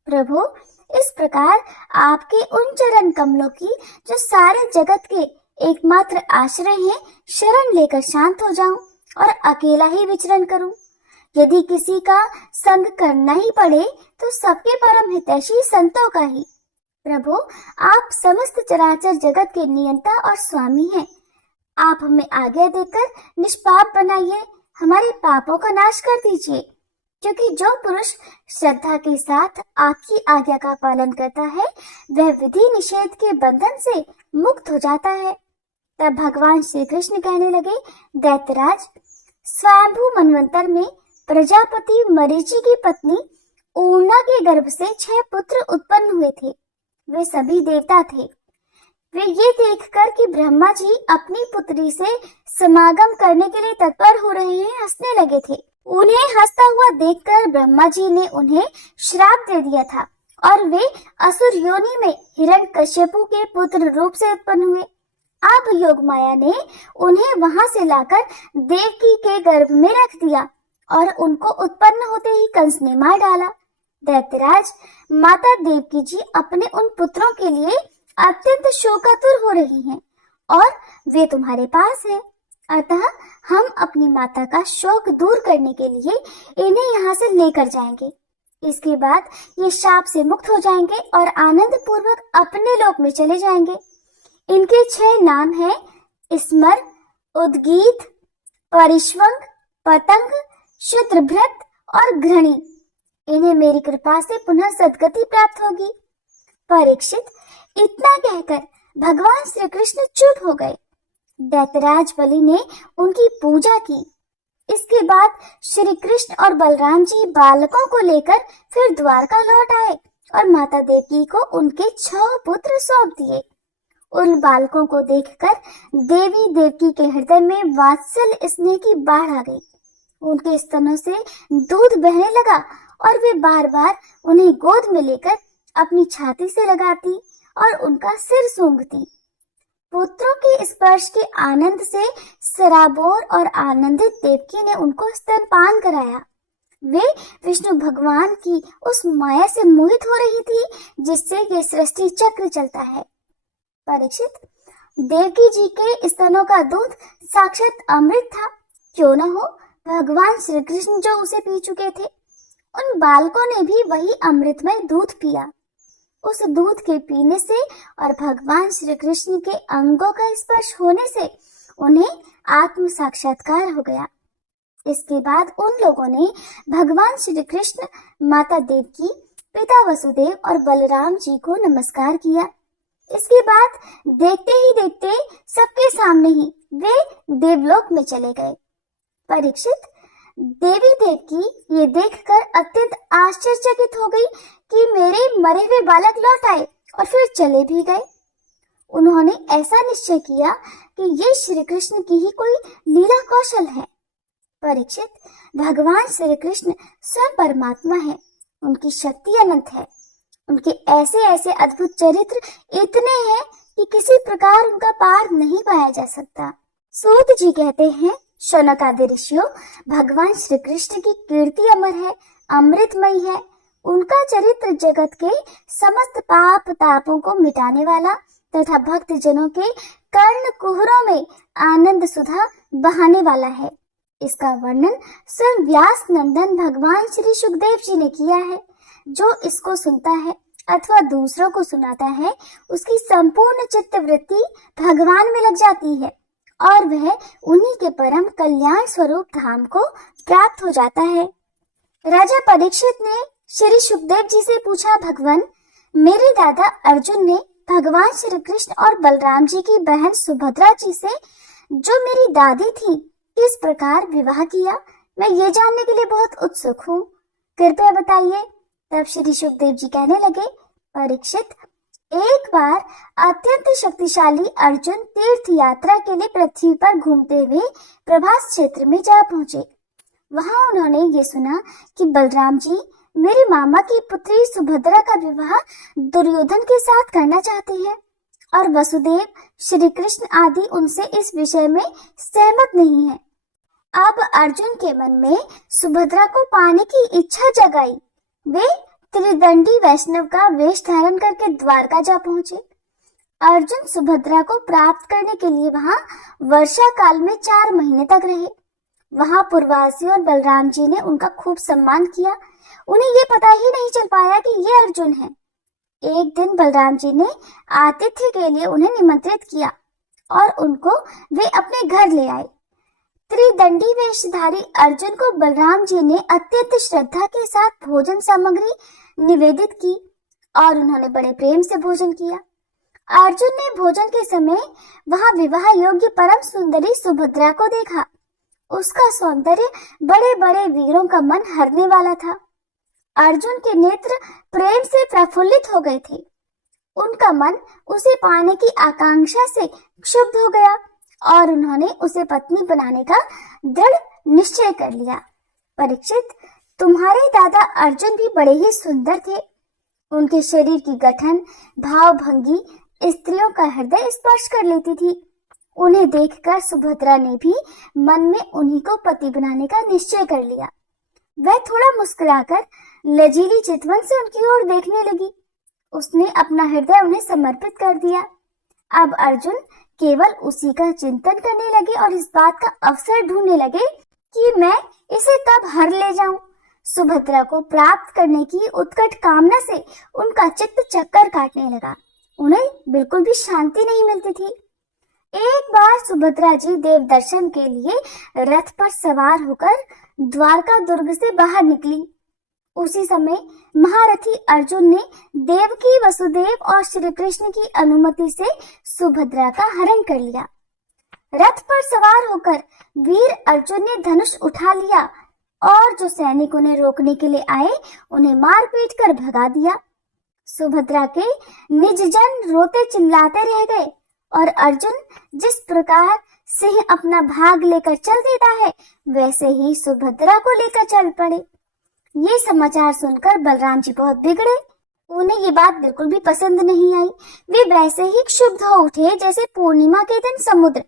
प्रभु, इस प्रकार आपके उन चरण कमलों की, जो सारे जगत के एकमात्र आश्रय हैं, शरण लेकर शांत हो जाऊं और अकेला ही विचरण करूं। यदि किसी का संग करना ही पड़े तो सबके परम हितैषी संतों का ही। प्रभु, आप समस्त चराचर जगत के नियंता और स्वामी हैं। आप हमें आज्ञा देकर निष्पाप बनाइए, हमारे पापों का नाश कर दीजिए, क्योंकि जो पुरुष श्रद्धा के साथ आपकी आज्ञा का पालन करता है वह विधि निषेध के बंधन से मुक्त हो जाता है। तब भगवान श्री कृष्ण कहने लगे, दैत्यराज, स्वयंभू मनवंतर में प्रजापति मरीचि की पत्नी ऊर्णा के गर्भ से 6 पुत्र उत्पन्न हुए थे। वे सभी देवता थे। वे ये देखकर कि ब्रह्मा जी अपनी पुत्री से समागम करने के लिए तत्पर हो रहे हैं, हंसने लगे थे। उन्हें हंसता हुआ देखकर ब्रह्मा जी ने उन्हें श्राप दे दिया था और वे असुर योनि में हिरण्यकश्यपु के पुत्र रूप से उत्पन्न हुए। अब योग माया ने उन्हें वहां से लाकर देवकी के गर्भ में रख दिया और उनको उत्पन्न होते ही कंस ने मार डाला। दैत्यराज, माता देवकी जी अपने उन पुत्रों के लिए अत्यंत शोकातुर हो रही हैं और वे तुम्हारे पास हैं। अतः हम अपनी माता का शोक दूर करने के लिए इन्हें यहाँ से लेकर जाएंगे। इसके बाद ये शाप से मुक्त हो जाएंगे और आनंद पूर्वक अपने लोक में चले जाएंगे। इनके 6 नाम हैं स्मर, उद्गीत, परिश्वंग, पतंग, शूद्रभृत और घृणी। इन्हें मेरी कृपा से पुनः सद्गति प्राप्त होगी। परीक्षित, इतना कहकर भगवान श्री कृष्ण चुप हो गए। दैत्यराज बलि ने उनकी पूजा की। इसके बाद श्री कृष्ण और बलराम जी बालकों को लेकर फिर द्वारका लौट आए और माता देवकी को उनके 6 पुत्र सौंप दिए। उन बालकों को देखकर देवी देवकी के हृदय में वात्सल्य स्नेह की बाढ़ आ गई। उनके स्तनों से दूध बहने लगा और वे बार बार उन्हें गोद में लेकर अपनी छाती से लगाती और उनका सिर सूंघती। पुत्रों के स्पर्श के आनंद से सराबोर और आनंदित देवकी ने उनको स्तनपान कराया। वे विष्णु भगवान की उस माया से मोहित हो रही थी जिससे ये सृष्टि चक्र चलता है। परीक्षित, देवकी जी के स्तनों का दूध साक्षात अमृत था। क्यों न हो, भगवान श्री कृष्ण जो उसे पी चुके थे। उन बालकों ने भी वही अमृतमय दूध पिया। उस दूध के पीने से और भगवान श्री कृष्ण के अंगों का स्पर्श होने से उन्हें आत्म साक्षात्कार हो गया। इसके बाद उन लोगों ने भगवान श्री कृष्ण, माता देवकी, पिता वसुदेव और बलराम जी को नमस्कार किया। इसके बाद देखते ही देखते सबके सामने ही वे देवलोक में चले गए। परीक्षित, देवी देवकी ये देखकर अत्यंत आश्चर्यचकित हो गई कि मेरे मरे हुए बालक लौट आए और फिर चले भी गए। उन्होंने ऐसा निश्चय किया कि ये श्री कृष्ण की ही कोई लीला कौशल है। परीक्षित, भगवान श्री कृष्ण स्वयं परमात्मा है। उनकी शक्ति अनंत है। उनके ऐसे ऐसे अद्भुत चरित्र इतने हैं कि किसी प्रकार उनका पार नहीं पाया जा सकता। सूत जी कहते हैं, शौनक आदि ऋषियों, भगवान श्री कृष्ण की कीर्ति अमर है, अमृतमयी है। उनका चरित्र जगत के समस्त पाप तापों को मिटाने वाला तथा भक्त जनों के कर्ण कुहरों में आनंद सुधा बहाने वाला है। इसका वर्णन स्वयं व्यास नंदन भगवान श्री सुखदेव जी ने किया है। जो इसको सुनता है अथवा दूसरों को सुनाता है, उसकी संपूर्ण चित्त वृत्ति भगवान में लग जाती है और वह उन्हीं के परम कल्याण स्वरूप धाम को प्राप्त हो जाता है। राजा परीक्षित ने श्री सुखदेव जी से पूछा, भगवान, मेरे दादा अर्जुन ने भगवान श्री कृष्ण और बलराम जी की बहन सुभद्रा जी से, जो मेरी दादी थी, किस प्रकार विवाह किया? मैं ये जानने के लिए बहुत उत्सुक हूँ, कृपया बताइए। तब श्री सुखदेव जी कहने लगे, परीक्षित, एक बार अत्यंत शक्तिशाली अर्जुन तीर्थ यात्रा के लिए पृथ्वी पर घूमते हुए प्रभास क्षेत्र में जा पहुंचे। वहां उन्होंने ये सुना कि बलराम जी मेरी मामा की पुत्री सुभद्रा का विवाह दुर्योधन के साथ करना चाहते हैं और वसुदेव, श्री कृष्ण आदि उनसे इस विषय में सहमत नहीं है। अब अर्जुन के मन में सुभद्रा को पाने की इच्छा जगाई। वे त्रिदंडी वैष्णव का वेश धारण करके द्वारका जा पहुंचे। अर्जुन सुभद्रा को प्राप्त करने के लिए वहां वर्षा काल में 4 महीने तक रहे। वहां पुरवासी और बलराम जी ने उनका खूब सम्मान किया। उन्हें ये पता ही नहीं चल पाया कि ये अर्जुन है। एक दिन बलराम जी ने आतिथ्य के लिए उन्हें निमंत्रित किया और उनको वे अपने घर ले आए। त्रिदंडी वेशधारी अर्जुन को बलराम जी ने अत्यंत श्रद्धा के साथ भोजन सामग्री निवेदित की और उन्होंने बड़े प्रेम से भोजन किया। अर्जुन ने भोजन के समय वहां विवाह योग्य परम सुंदरी सुभद्रा को देखा। उसका सौंदर्य बड़े बड़े वीरों का मन हरने वाला था। अर्जुन के नेत्र प्रेम से प्रफुल्लित हो गए थे। उनका मन उसे पाने की आकांक्षा से क्षुब्ध हो गया और उन्होंने उसे पत्नी बनाने का दृढ़ निश्चय कर लिया। परीक्षित, तुम्हारे दादा अर्जुन भी बड़े ही सुंदर थे। उनके शरीर की गठन, भावभंगी स्त्रियों का हृदय स्पर्श कर लेती थी। उन्हें देखकर सुभद्रा ने भी मन में उन्हीं को पति बनाने का निश्चय कर लिया। वह थोड़ा मुस्कुराकर लजीली चितवन से उनकी ओर देखने लगी। उसने अपना हृदय उन्हें समर्पित कर दिया। अब अर्जुन केवल उसी का चिंतन करने लगे और इस बात का अवसर ढूंढने लगे कि मैं इसे कब हर ले जाऊं। सुभद्रा को प्राप्त करने की उत्कट कामना से उनका चित्त चक्कर काटने लगा। उन्हें बिल्कुल भी शांति नहीं मिलती थी। एक बार सुभद्रा जी देव दर्शन के लिए रथ पर सवार होकर द्वारका दुर्ग से बाहर निकली। उसी समय महारथी अर्जुन ने देवकी, वसुदेव और श्री कृष्ण की अनुमति से सुभद्रा का हरण कर लिया। रथ पर सवार होकर वीर अर्जुन ने धनुष उठा लिया और जो सैनिक उन्हें रोकने के लिए आए उन्हें मार पीट कर भगा दिया। सुभद्रा के निज जन रोते चिल्लाते रह गए और अर्जुन जिस प्रकार सिंह अपना भाग लेकर चल देता है वैसे ही सुभद्रा को लेकर चल पड़े। ये समाचार सुनकर बलराम जी बहुत बिगड़े। उन्हें ये बात बिल्कुल भी पसंद नहीं आई। वे वैसे ही क्षुब्ध हो उठे जैसे पूर्णिमा के दिन समुद्र।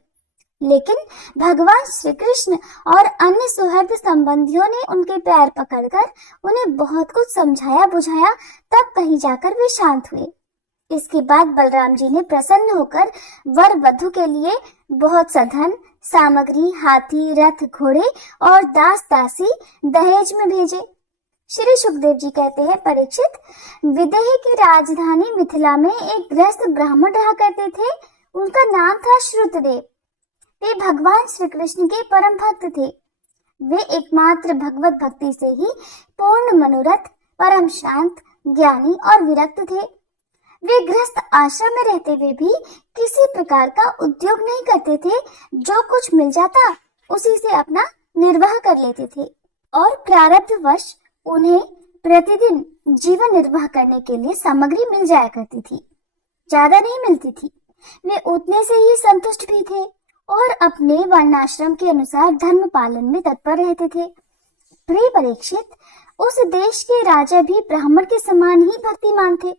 लेकिन भगवान श्री कृष्ण और अन्य सुहृद संबंधियों ने उनके पैर पकड़कर उन्हें बहुत कुछ समझाया बुझाया, तब कहीं जाकर वे शांत हुए। इसके बाद बलराम जी ने प्रसन्न होकर वर वधू के लिए बहुत सा धन सामग्री, हाथी, रथ, घोड़े और दास दासी दहेज में भेजे। श्री सुखदेव जी कहते हैं, परीक्षित, विदेह की राजधानी मिथिला में एक गृहस्थ ब्राह्मण रहा करते थे। उनका नाम था श्रुतदेव। वे भगवान श्री कृष्ण के परम भक्त थे। वे एकमात्र भगवत भक्ति से ही पूर्ण मनोरथ, परम शांत, ज्ञानी और विरक्त थे। वे गृहस्थ आश्रम में रहते हुए भी किसी प्रकार का उद्योग नहीं करते थे। जो कुछ मिल जाता उसी से अपना निर्वाह कर लेते थे और प्रारब्धवश उन्हें प्रतिदिन जीवन निर्वाह करने के लिए सामग्री मिल जाया करती थी। ज्यादा नहीं मिलती थी। वे उतने से ही संतुष्ट भी थे और अपने वर्णाश्रम के अनुसार धर्म पालन में तत्पर रहते थे। प्रिय परीक्षित, उस देश के राजा भी ब्राह्मण के समान ही भक्तिमान थे।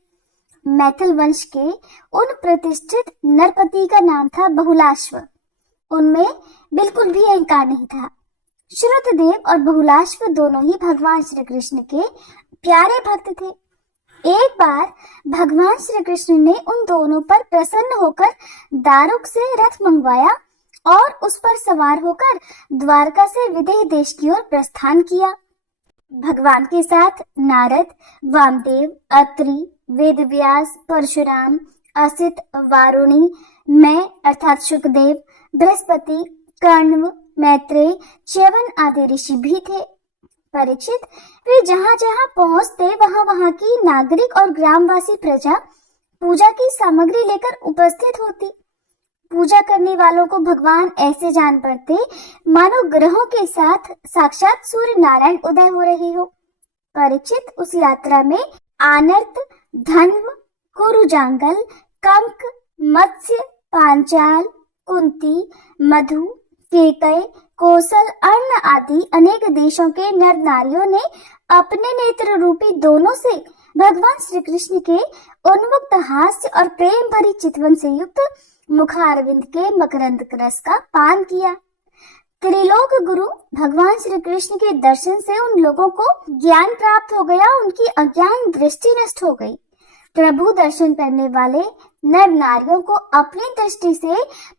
मैथिल वंश के उन प्रतिष्ठित नरपति का नाम था बहुलाश्व। उनमें बिल्कुल भी अहंकार नहीं था। श्रुतदेव और बहुलाश्व दोनों ही भगवान श्री कृष्ण के प्यारे भक्त थे। एक बार भगवान श्री कृष्ण ने उन दोनों पर प्रसन्न होकर दारुक से रथ मंगवाया और उस पर सवार होकर द्वारका से विदेह देश की ओर प्रस्थान किया। भगवान के साथ नारद, वामदेव, अत्रि, वेदव्यास, परशुराम, असित, वारुणी, मैं अर्थात शुकदेव, बृहस्पति, कण्व, मैत्रेय, च्यवन आदि ऋषि भी थे। परीक्षित, वे जहाँ जहाँ पहुँचते वहाँ वहाँ की नागरिक और ग्रामवासी प्रजा पूजा की सामग्री लेकर उपस्थित होती। पूजा करने वालों को भगवान ऐसे जान पड़ते मानो ग्रहों के साथ साक्षात सूर्य नारायण उदय हो रहे हो। परीक्षित, उस यात्रा में आनर्त, धन्व, कुरुजांगल, कंक, मत्स्य, पांचाल, कुंती, मधु, केकय, कौशल, अर्ण आदि अनेक देशों के नर नारियों ने अपने नेत्र रूपी दोनों से भगवान श्री कृष्ण के उन्मुक्त हास्य और प्रेम भरी चितवन से युक्त मुखारविंद के मकरंद रस का पान किया। त्रिलोक गुरु भगवान श्री कृष्ण के दर्शन से उन लोगों को ज्ञान प्राप्त हो गया। उनकी अज्ञान दृष्टि नष्ट हो गई। प्रभु दर्शन करने वाले नर नारियों को अपनी दृष्टि से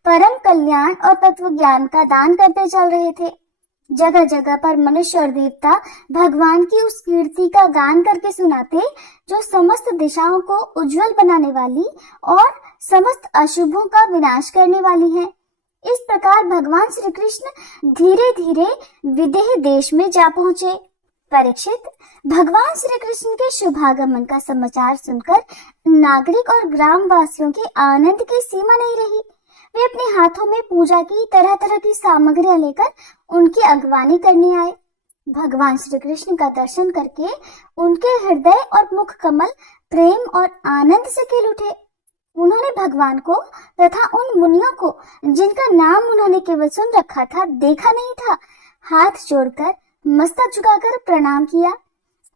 परम कल्याण और तत्व ज्ञान का दान करते चल रहे थे। जगह जगह पर मनुष्य और देवता भगवान की उस कीर्ति का गान करके सुनाते जो समस्त दिशाओं को उज्जवल बनाने वाली और समस्त अशुभों का विनाश करने वाली है। इस प्रकार भगवान श्री कृष्ण धीरे धीरे विदेह देश में जा पहुंचे। परीक्षित, भगवान श्री कृष्ण के शुभागमन का समाचार सुनकर नागरिक और ग्रामवासियों के आनंद की सीमा नहीं रही। वे अपने हाथों में पूजा की तरह तरह की सामग्रियां लेकर उनकी अगवानी करने आए। भगवान श्री कृष्ण का दर्शन करके उनके हृदय और मुख कमल प्रेम और आनंद से खिल उठे। उन्होंने भगवान को तथा उन मुनियों को जिनका नाम उन्होंने केवल सुन रखा था, देखा नहीं था, हाथ जोड़कर मस्तक झुकाकर प्रणाम किया।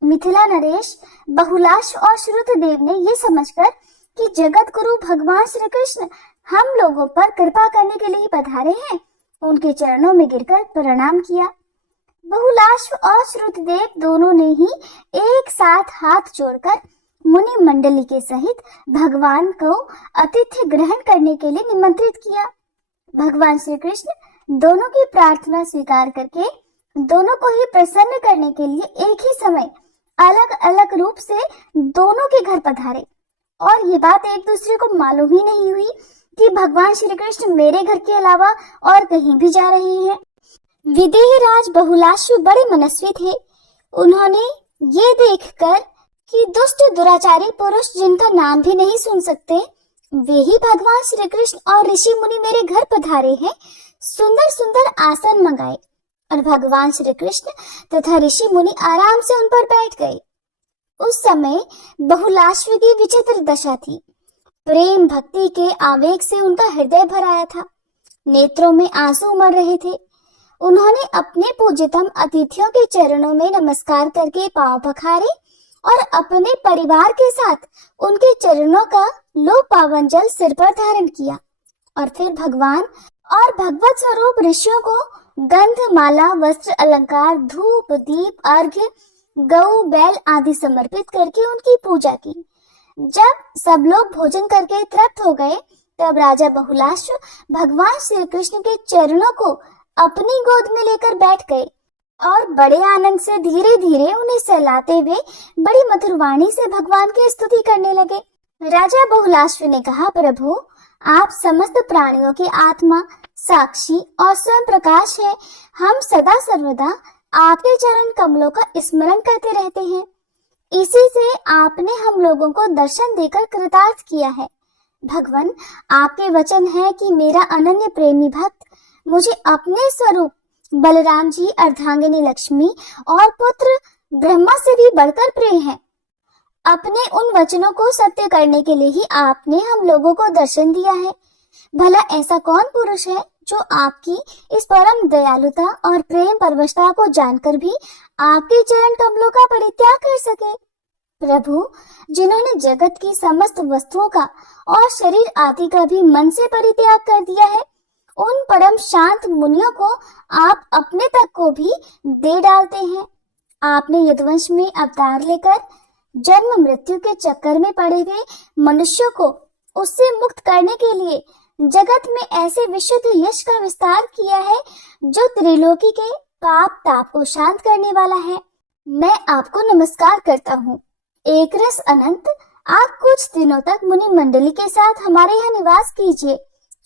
मिथिला नरेश, बहुलाश और श्रुतदेव ने ये समझकर कि जगत गुरु भगवान श्री कृष्ण हम लोगों पर कृपा करने के लिए पधारे हैं, उनके चरणों में गिरकर प्रणाम किया। बहुलाश और श्रुतदेव दोनों ने ही एक साथ हाथ जोड़कर मुनि मंडली के सहित भगवान को आतिथ्य ग्रहण करने के लिए निमंत्रित किया। भगवान श्री कृष्ण दोनों की प्रार्थना स्वीकार करके दोनों को ही प्रसन्न करने के लिए एक ही समय अलग अलग रूप से दोनों के घर पधारे, और ये बात एक दूसरे को मालूम ही नहीं हुई कि भगवान श्री कृष्ण मेरे घर के अलावा और कहीं भी जा रहे हैं। विदेह राज बहुलाशु बड़े मनस्वी थे। उन्होंने ये देखकर कि दुष्ट दुराचारी पुरुष जिनका नाम भी नहीं सुन सकते, वे ही भगवान श्री कृष्ण और ऋषि मुनि मेरे घर पधारे हैं, सुंदर सुंदर आसन मंगाए और भगवान श्री कृष्ण तथा ऋषि मुनि आराम से उन पर बैठ गए। उस समय बहुलाश्व की विचित्र दशा थी। प्रेम भक्ति के आवेग से उनका हृदय भर आया था, नेत्रों में आंसू उमड़ रहे थे। उन्होंने अपने पूज्यतम अतिथियों के चरणों में नमस्कार करके पांव पखारे और अपने परिवार के साथ उनके चरणों का लोक पावन जल सिर पर धारण किया और फिर भगवान और भगवत स्वरूप ऋषियों को गंध, माला, वस्त्र, अलंकार, धूप, दीप, अर्घ्य, गौ, बैल आदि समर्पित करके उनकी पूजा की। जब सब लोग भोजन करके तृप्त हो गए, तब राजा बहुलाश भगवान श्री कृष्ण के चरणों को अपनी गोद में लेकर बैठ गए और बड़े आनंद से धीरे धीरे उन्हें सहलाते हुए बड़ी मधुर वाणी से भगवान की स्तुति करने लगे। राजा बहुलाश्व ने कहा, प्रभु, आप समस्त प्राणियों की आत्मा, साक्षी और स्वयं प्रकाश है। हम सदा सर्वदा आपके चरण कमलों का स्मरण करते रहते हैं। इसी से आपने हम लोगों को दर्शन देकर कृतार्थ किया है। भगवान, आपके वचन है कि मेरा अनन्य प्रेमी भक्त मुझे अपने स्वरूप बलराम जी, अर्धांगिनी लक्ष्मी और पुत्र ब्रह्मा से भी बढ़कर प्रिय है। अपने उन वचनों को सत्य करने के लिए ही आपने हम लोगों को दर्शन दिया है। भला ऐसा कौन पुरुष है जो आपकी इस परम दयालुता और प्रेम परवशता को जानकर भी आपके चरण कमलों का परित्याग कर सके। प्रभु, जिन्होंने जगत की समस्त वस्तुओं का और शरीर आदि का भी मन से परित्याग कर दिया है, उन परम शांत मुनियों को आप अपने तक को भी दे डालते हैं। आपने यदुवंश में अवतार लेकर जन्म मृत्यु के चक्कर में पड़े हुए मनुष्यों को उससे मुक्त करने के लिए जगत में ऐसे विशुद्ध यश का विस्तार किया है जो त्रिलोकी के पाप ताप को शांत करने वाला है। मैं आपको नमस्कार करता हूँ। एक रस अनंत, आप कुछ दिनों तक मुनि मंडली के साथ हमारे यहाँ निवास कीजिए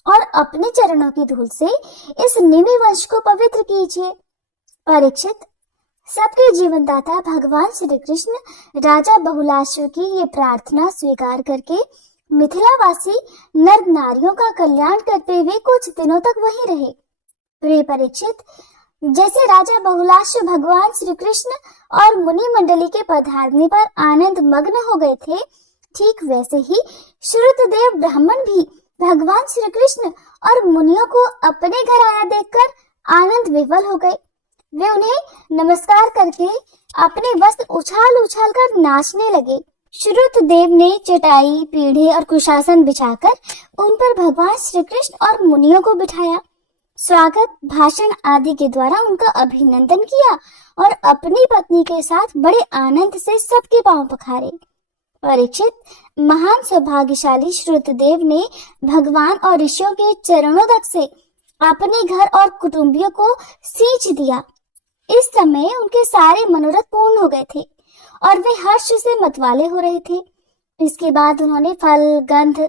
और अपने चरणों की धूल से इस निमि वंश को पवित्र कीजिए। परीक्षित, सबके जीवनदाता भगवान श्री कृष्ण राजा बहुलाश्व की ये प्रार्थना स्वीकार करके मिथिलावासी नर नारियों का कल्याण करते हुए कुछ दिनों तक वहीं रहे। प्रिय परीक्षित, जैसे राजा बहुलाश्व भगवान श्री कृष्ण और मुनि मंडली के पधारने पर आनंद मग्न हो गए थे, ठीक वैसे ही श्रुतदेव ब्राह्मण भी भगवान श्री कृष्ण और मुनियों को अपने घर आया देखकर आनंद विवल हो गए। वे उन्हें नमस्कार करके अपने वस्त्र उछाल उछाल कर नाचने लगे। श्रुतदेव ने चटाई, पीढ़े और कुशासन बिछाकर उन पर भगवान श्री कृष्ण और मुनियों को बिठाया। स्वागत भाषण आदि के द्वारा उनका अभिनंदन किया और अपनी पत्नी के साथ बड़े आनंद से सबके पांव पखारे। परीक्षित, महान सौभाग्यशाली श्रुतदेव ने भगवान और ऋषियों के चरणों तक से अपने घर और कुटुंबियों को सींच दिया इस समय उनके सारे मनोरथ पूर्ण हो गए थे और वे हर्ष से मतवाले हो रहे थे। इसके बाद उन्होंने फल, गंध,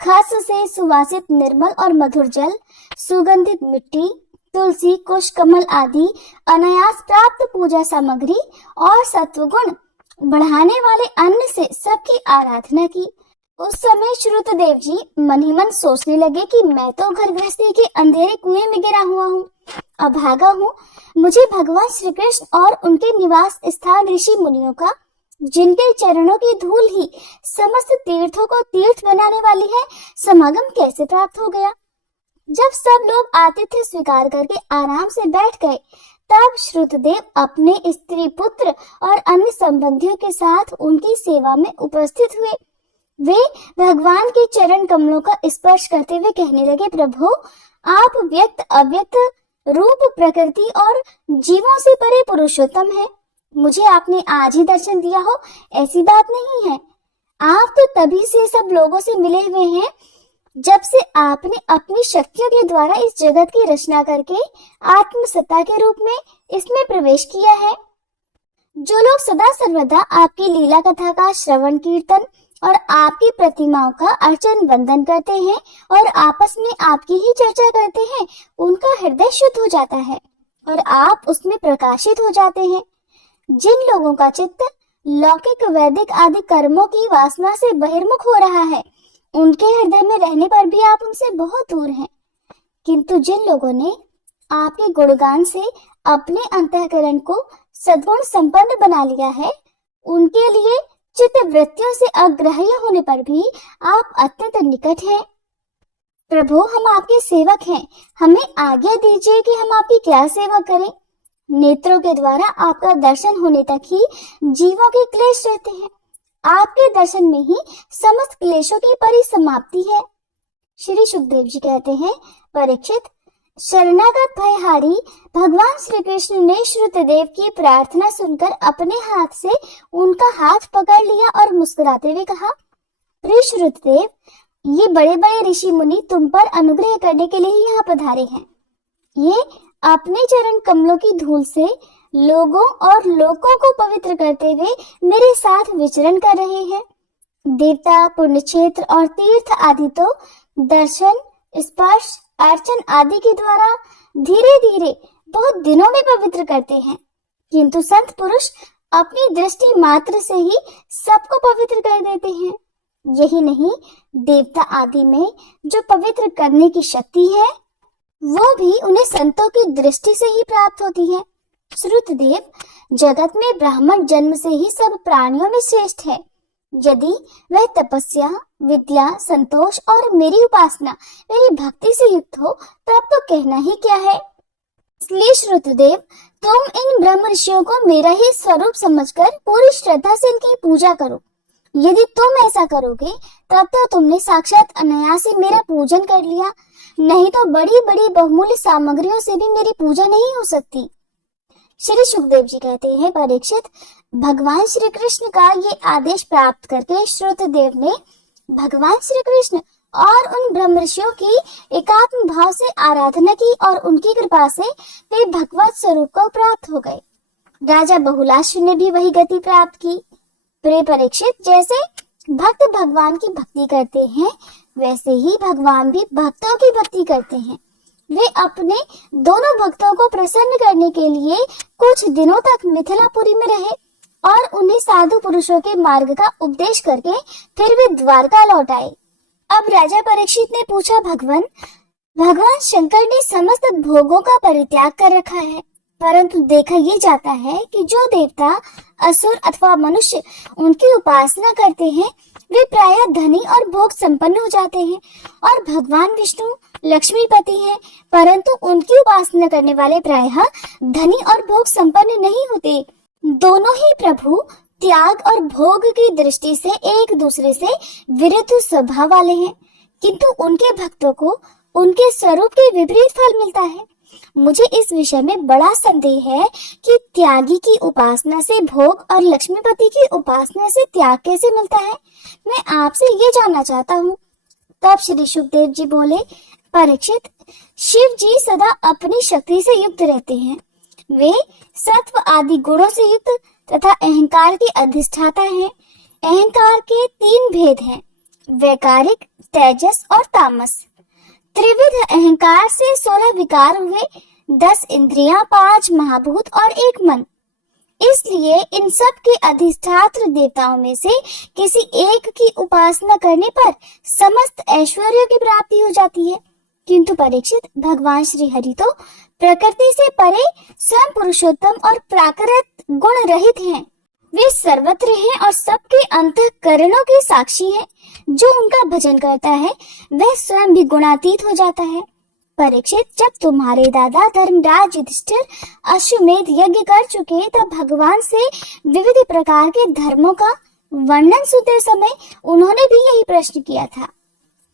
खस से सुवासित निर्मल और मधुर जल, सुगंधित मिट्टी, तुलसी, कुश, कमल आदि अनायास प्राप्त पूजा सामग्री और सत्वगुण बढ़ाने वाले अन्न से सबकी आराधना की। उस समय श्रुतदेव जी मन ही मन सोचने लगे कि मैं तो घर गृहस्थी के अंधेरे कुएं में गिरा हुआ हूँ, अभागा हूँ। मुझे भगवान श्री कृष्ण और उनके निवास स्थान ऋषि मुनियों का, जिनके चरणों की धूल ही समस्त तीर्थों को तीर्थ बनाने वाली है, समागम कैसे प्राप्त हो गया। जब सब लोग आतिथ्य स्वीकार करके आराम से बैठ गए, तब श्रुतदेव अपने स्त्री पुत्र और अन्य संबंधियों के साथ उनकी सेवा में उपस्थित हुए। वे भगवान के चरण कमलों का स्पर्श करते हुए कहने लगे, प्रभु, आप व्यक्त अव्यक्त रूप, प्रकृति और जीवों से परे पुरुषोत्तम हैं। मुझे आपने आज ही दर्शन दिया हो ऐसी बात नहीं है। आप तो तभी से सब लोगों से मिले हुए हैं जब से आपने अपनी शक्तियों के द्वारा इस जगत की रचना करके आत्मसत्ता के रूप में इसमें प्रवेश किया है। जो लोग सदा सर्वदा आपकी लीला कथा का श्रवण कीर्तन और आपकी प्रतिमाओं का अर्चन वंदन करते हैं और आपस में आपकी ही चर्चा करते हैं, उनका हृदय शुद्ध हो जाता है और आप उसमें प्रकाशित हो जाते हैं। जिन लोगों का चित्त लौकिक, वैदिक आदि कर्मों की वासना से बहिर्मुख हो रहा है, उनके हृदय में रहने पर भी आप उनसे बहुत दूर हैं। किंतु जिन लोगों ने आपके गुणगान से अपने अंतःकरण को सद्गुण संपन्न बना लिया है, उनके लिए चित्त वृत्तियों से अग्राह्य होने पर भी आप अत्यंत निकट हैं। प्रभु, हम आपके सेवक हैं, हमें आज्ञा दीजिए कि हम आपकी क्या सेवा करें। नेत्रों के द्वारा आपका दर्शन होने तक ही जीवों के क्लेश रहते हैं। आपके दर्शन में ही समस्त क्लेशों की परिसमाप्ति है। श्री सुखदेव जी कहते हैं, परीक्षित, शरणागत भयहारी भगवान श्री कृष्ण ने श्रुतदेव की प्रार्थना सुनकर अपने हाथ से उनका हाथ पकड़ लिया और मुस्कुराते हुए कहा, प्रिय श्रुतदेव, ये बड़े बड़े ऋषि मुनि तुम पर अनुग्रह करने के लिए ही यहाँ पधारे हैं। ये अपने चरण कमलों की धूल से लोगों और लोकों को पवित्र करते हुए मेरे साथ विचरण कर रहे हैं। देवता, पुण्य क्षेत्र और तीर्थ आदि तो दर्शन, स्पर्श, अर्चन आदि के द्वारा धीरे धीरे बहुत दिनों में पवित्र करते हैं, किंतु संत पुरुष अपनी दृष्टि मात्र से ही सबको पवित्र कर देते हैं। यही नहीं, देवता आदि में जो पवित्र करने की शक्ति है, वो भी उन्हें संतों की दृष्टि से ही प्राप्त होती है। श्रुतदेव, जगत में ब्राह्मण जन्म से ही सब प्राणियों में श्रेष्ठ है। यदि वह तपस्या, विद्या, संतोष और मेरी उपासना, मेरी भक्ति से युक्त हो, तब तो कहना ही क्या है। इसलिए श्रुतदेव, तुम इन ब्रह्म ऋषियों को मेरा ही स्वरूप समझकर पूरी श्रद्धा से इनकी पूजा करो। यदि तुम ऐसा करोगे, तब तो तुमने साक्षात अनायास से मेरा पूजन कर लिया, नहीं तो बड़ी बड़ी बहुमूल्य सामग्रियों से भी मेरी पूजा नहीं हो सकती। श्री सुखदेव जी कहते हैं, परीक्षित, भगवान श्री कृष्ण का ये आदेश प्राप्त करके श्रुतदेव ने भगवान श्री कृष्ण और उन ब्रह्म ऋषियों की एकात्म भाव से आराधना की और उनकी कृपा से वे भगवत स्वरूप को प्राप्त हो गए। राजा बहुलाश्व ने भी वही गति प्राप्त की। प्रिय परीक्षित, जैसे भक्त भगवान की भक्ति करते हैं, वैसे ही भगवान भी भक्तों की भक्ति करते हैं। वे अपने दोनों भक्तों को प्रसन्न करने के लिए कुछ दिनों तक मिथिलापुरी में रहे और उन्हें साधु पुरुषों के मार्ग का उपदेश करके फिर वे द्वारका लौट आए। अब राजा परीक्षित ने पूछा, भगवान शंकर ने समस्त भोगों का परित्याग कर रखा है, परंतु देखा ये जाता है कि जो देवता, असुर अथवा मनुष्य उनकी उपासना करते हैं, वे प्रायः धनी और भोग संपन्न हो जाते हैं, और भगवान विष्णु लक्ष्मीपति हैं, परंतु उनकी उपासना करने वाले प्रायः धनी और भोग संपन्न नहीं होते। दोनों ही प्रभु त्याग और भोग की दृष्टि से एक दूसरे से विरुद्ध स्वभाव वाले हैं, किंतु उनके भक्तों को उनके स्वरूप के विपरीत फल मिलता है। मुझे इस विषय में बड़ा संदेह है कि त्यागी की उपासना से भोग और लक्ष्मीपति की उपासना से त्याग कैसे मिलता है। मैं आपसे ये जानना चाहता हूँ। तब श्री सुखदेव जी बोले, परीक्षित, शिव जी सदा अपनी शक्ति से युक्त रहते हैं। वे सत्व आदि गुणों से युक्त तथा अहंकार के अधिष्ठाता हैं। अहंकार के 3 भेद हैं, वैकारिक, तेजस और तामस। त्रिविध अहंकार से 16 विकार हुए, 10 इंद्रियां, 5 महाभूत और 1 मन। इसलिए इन सब के अधिष्ठात्र देवताओं में से किसी एक की उपासना करने पर समस्त ऐश्वर्य की प्राप्ति हो जाती है। किंतु परीक्षित, भगवान श्री हरि तो प्रकृति से परे स्वयं पुरुषोत्तम और प्राकृत गुण रहित हैं। वे सर्वत्र हैं और सबके अंतःकरणों के साक्षी हैं। जो उनका भजन करता है वह स्वयं भी गुणातीत हो जाता है। परीक्षित, जब तुम्हारे दादा धर्मराज युधिष्ठिर अश्वमेध यज्ञ कर चुके तब भगवान से विविध प्रकार के धर्मों का वर्णन सुनते समय उन्होंने भी यही प्रश्न किया था।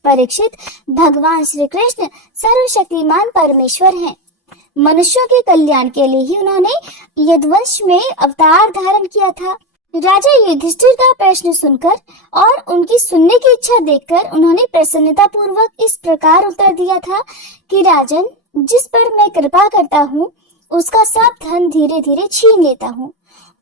परीक्षित, भगवान श्री कृष्ण सर्वशक्तिमान परमेश्वर हैं। मनुष्यों के कल्याण के लिए ही उन्होंने यदुवंश में अवतार धारण किया था। राजा युधिष्ठिर का प्रश्न सुनकर और उनकी सुनने की इच्छा देखकर उन्होंने प्रसन्नता पूर्वक इस प्रकार उत्तर दिया था कि राजन, जिस पर मैं कृपा करता हूँ उसका सब धन धीरे धीरे छीन लेता हूँ।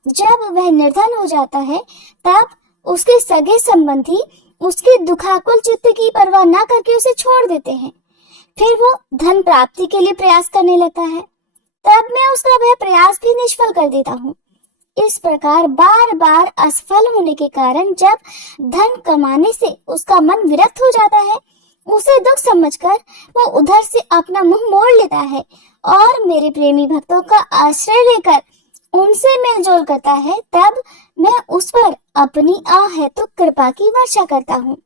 जब वह निर्धन हो जाता है तब उसके सगे संबंधी उसके दुखाकुल चित्त की परवाह न करके उसे छोड़ देते हैं। फिर वो धन प्राप्ति के लिए प्रयास करने लगता है, तब मैं उसका वह प्रयास भी निष्फल कर देता हूँ। इस प्रकार बार बार असफल होने के कारण जब धन कमाने से उसका मन विरक्त हो जाता है, उसे दुख समझकर वो उधर से अपना मुंह मोड़ लेता है और मेरे प्रेमी भक्तों का आश्रय लेकर उनसे मेलजोल करता है। तब मैं उस पर अपनी अहेतुक कृपा की वर्षा करता हूँ।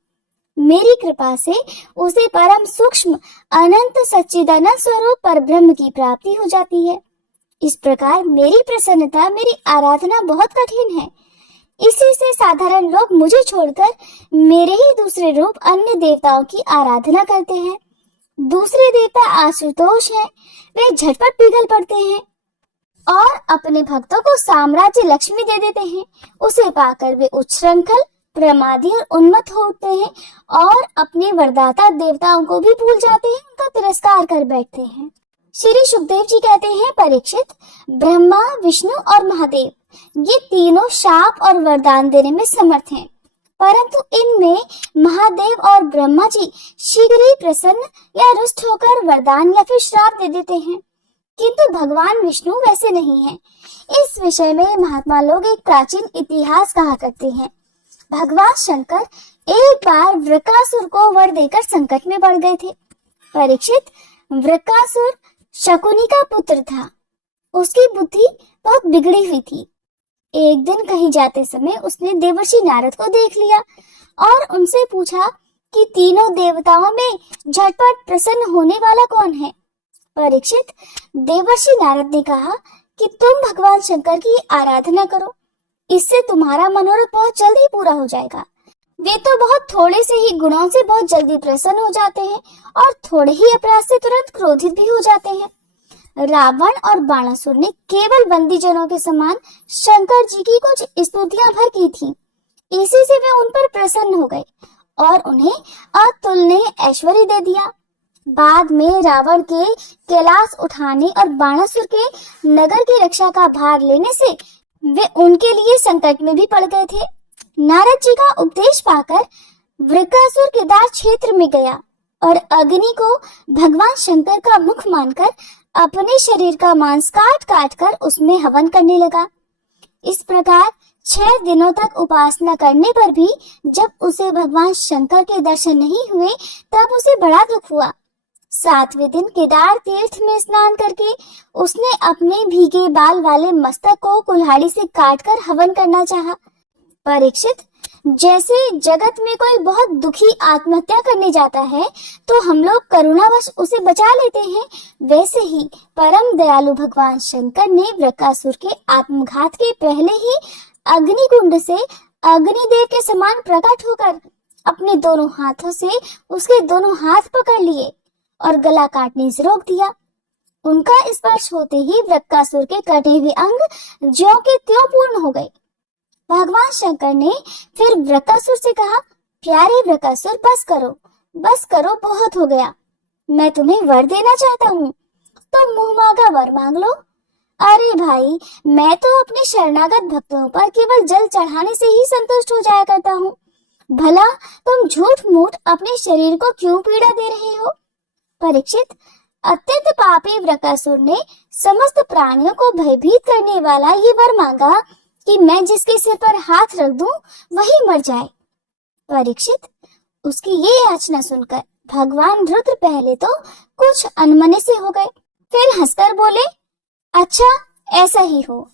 मेरी कृपा से उसे परम सूक्ष्म अनंत सच्चिदानंद स्वरूप परब्रह्म की प्राप्ति हो जाती है। इस प्रकार मेरी प्रसन्नता, मेरी आराधना बहुत कठिन है। इसी से साधारण लोग मुझे छोड़कर मेरे ही दूसरे रूप अन्य देवताओं की आराधना करते हैं। दूसरे देवता आशुतोष हैं, वे झटपट पिघल पड़ते हैं और अपने भक्तों को साम्राज्य लक्ष्मी दे देते हैं। उसे पाकर वे उच्छृंखल, प्रमादी और उन्मत्त हो उठते हैं और अपने वरदाता देवताओं को भी भूल जाते हैं, उनका तिरस्कार कर बैठते हैं। श्री सुखदेव जी कहते हैं, परीक्षित, ब्रह्मा, विष्णु और महादेव ये तीनों शाप और वरदान देने में समर्थ हैं, परंतु इनमें महादेव और ब्रह्मा जी शीघ्र ही प्रसन्न या रुष्ट होकर वरदान या फिर श्राप दे देते हैं, किंतु भगवान विष्णु वैसे नहीं हैं। इस विषय में महात्मा लोग एक प्राचीन इतिहास कहा करते हैं। भगवान शंकर एक बार वृकासुर को वर देकर संकट में पड़ गए थे। परीक्षित, वृकासुर शकुनी का पुत्र था। उसकी बुद्धि बहुत बिगड़ी हुई थी। एक दिन कहीं जाते समय उसने देवर्षि नारद को देख लिया और उनसे पूछा कि तीनों देवताओं में झटपट प्रसन्न होने वाला कौन है। परीक्षित, देवर्षि नारद ने कहा कि तुम भगवान शंकर की आराधना करो, इससे तुम्हारा मनोरथ बहुत जल्दी पूरा हो जाएगा। वे तो बहुत थोड़े से ही गुणों से बहुत जल्दी प्रसन्न हो जाते हैं और थोड़े ही अपराध से तुरंत क्रोधित भी हो जाते हैं। रावण और बाणासुर ने केवल बंदीजनों के समान शंकर जी की कुछ स्तुतियां भर की थी। इसी से वे उन पर प्रसन्न हो गए और उन्हें अतुलनीय ऐश्वर्य दे दिया। बाद में रावण के कैलाश उठाने और बाणासुर के नगर की रक्षा का भार लेने से वे उनके लिए संकट में भी पड़ गए थे। नारद जी का उपदेश पाकर वृकासुर केदार क्षेत्र में गया और अग्नि को भगवान शंकर का मुख मानकर अपने शरीर का मांस काट काट कर उसमें हवन करने लगा। इस प्रकार 6 दिनों तक उपासना करने पर भी जब उसे भगवान शंकर के दर्शन नहीं हुए तब उसे बड़ा दुख हुआ। 7वें दिन केदार तीर्थ में स्नान करके उसने अपने भीगे बाल वाले मस्तक को कुल्हाड़ी से काटकर हवन करना चाहा। परीक्षित, जैसे जगत में कोई बहुत दुखी आत्महत्या करने जाता है तो हम लोग करुणावश उसे बचा लेते हैं, वैसे ही परम दयालु भगवान शंकर ने वृकासुर के आत्मघात के पहले ही अग्निकुंड से अग्निदेव के समान प्रकट होकर अपने दोनों हाथों से उसके दोनों हाथ पकड़ लिए और गला काटने से रोक दिया। उनका स्पर्श होते ही वृकासुर के कटे हुए अंग ज्यों के त्यों पूर्ण हो गए। भगवान शंकर ने फिर वृकासुर से कहा, प्यारे वृकासुर, बस करो, बहुत हो गया। मैं तुम्हें वर देना चाहता हूँ, तुम मुंह मांगा वर मांग लो। अरे भाई, मैं तो अपने शरणागत भक्तों पर केवल जल चढ़ाने से ही संतुष्ट हो जाया करता हूँ। भला तुम झूठ मूठ अपने शरीर को क्यों पीड़ा दे रहे हो? परीक्षित, अत्यंत पापी वृकासुर ने समस्त प्राणियों को भयभीत करने वाला ये वर मांगा कि मैं जिसके सिर पर हाथ रख दूं वही मर जाए। परीक्षित, उसकी ये याचना सुनकर भगवान रुद्र पहले तो कुछ अनमने से हो गए, फिर हंसकर बोले, अच्छा ऐसा ही हो।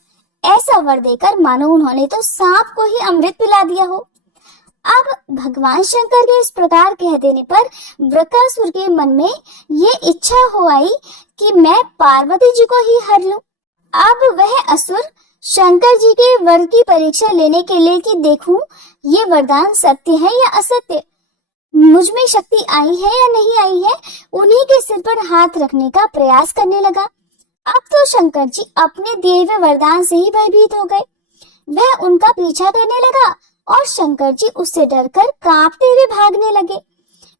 ऐसा वर देकर मानो उन्होंने तो सांप को ही अमृत पिला दिया हो। अब भगवान शंकर के इस प्रकार कह देने पर वृकासुर के मन में ये इच्छा हो आई कि मैं पार्वती जी को ही हर लूं। अब वह असुर शंकर जी के वर की परीक्षा लेने के लिए कि देखूं ये वरदान सत्य है या असत्य, मुझ में शक्ति आई है या नहीं आई है, उन्हीं के सिर पर हाथ रखने का प्रयास करने लगा। अब तो शंकर जी अपने दिए हुए वरदान से ही भयभीत हो गए। वह उनका पीछा करने लगा और शंकर जी उससे डरकर कांपते हुए भागने लगे।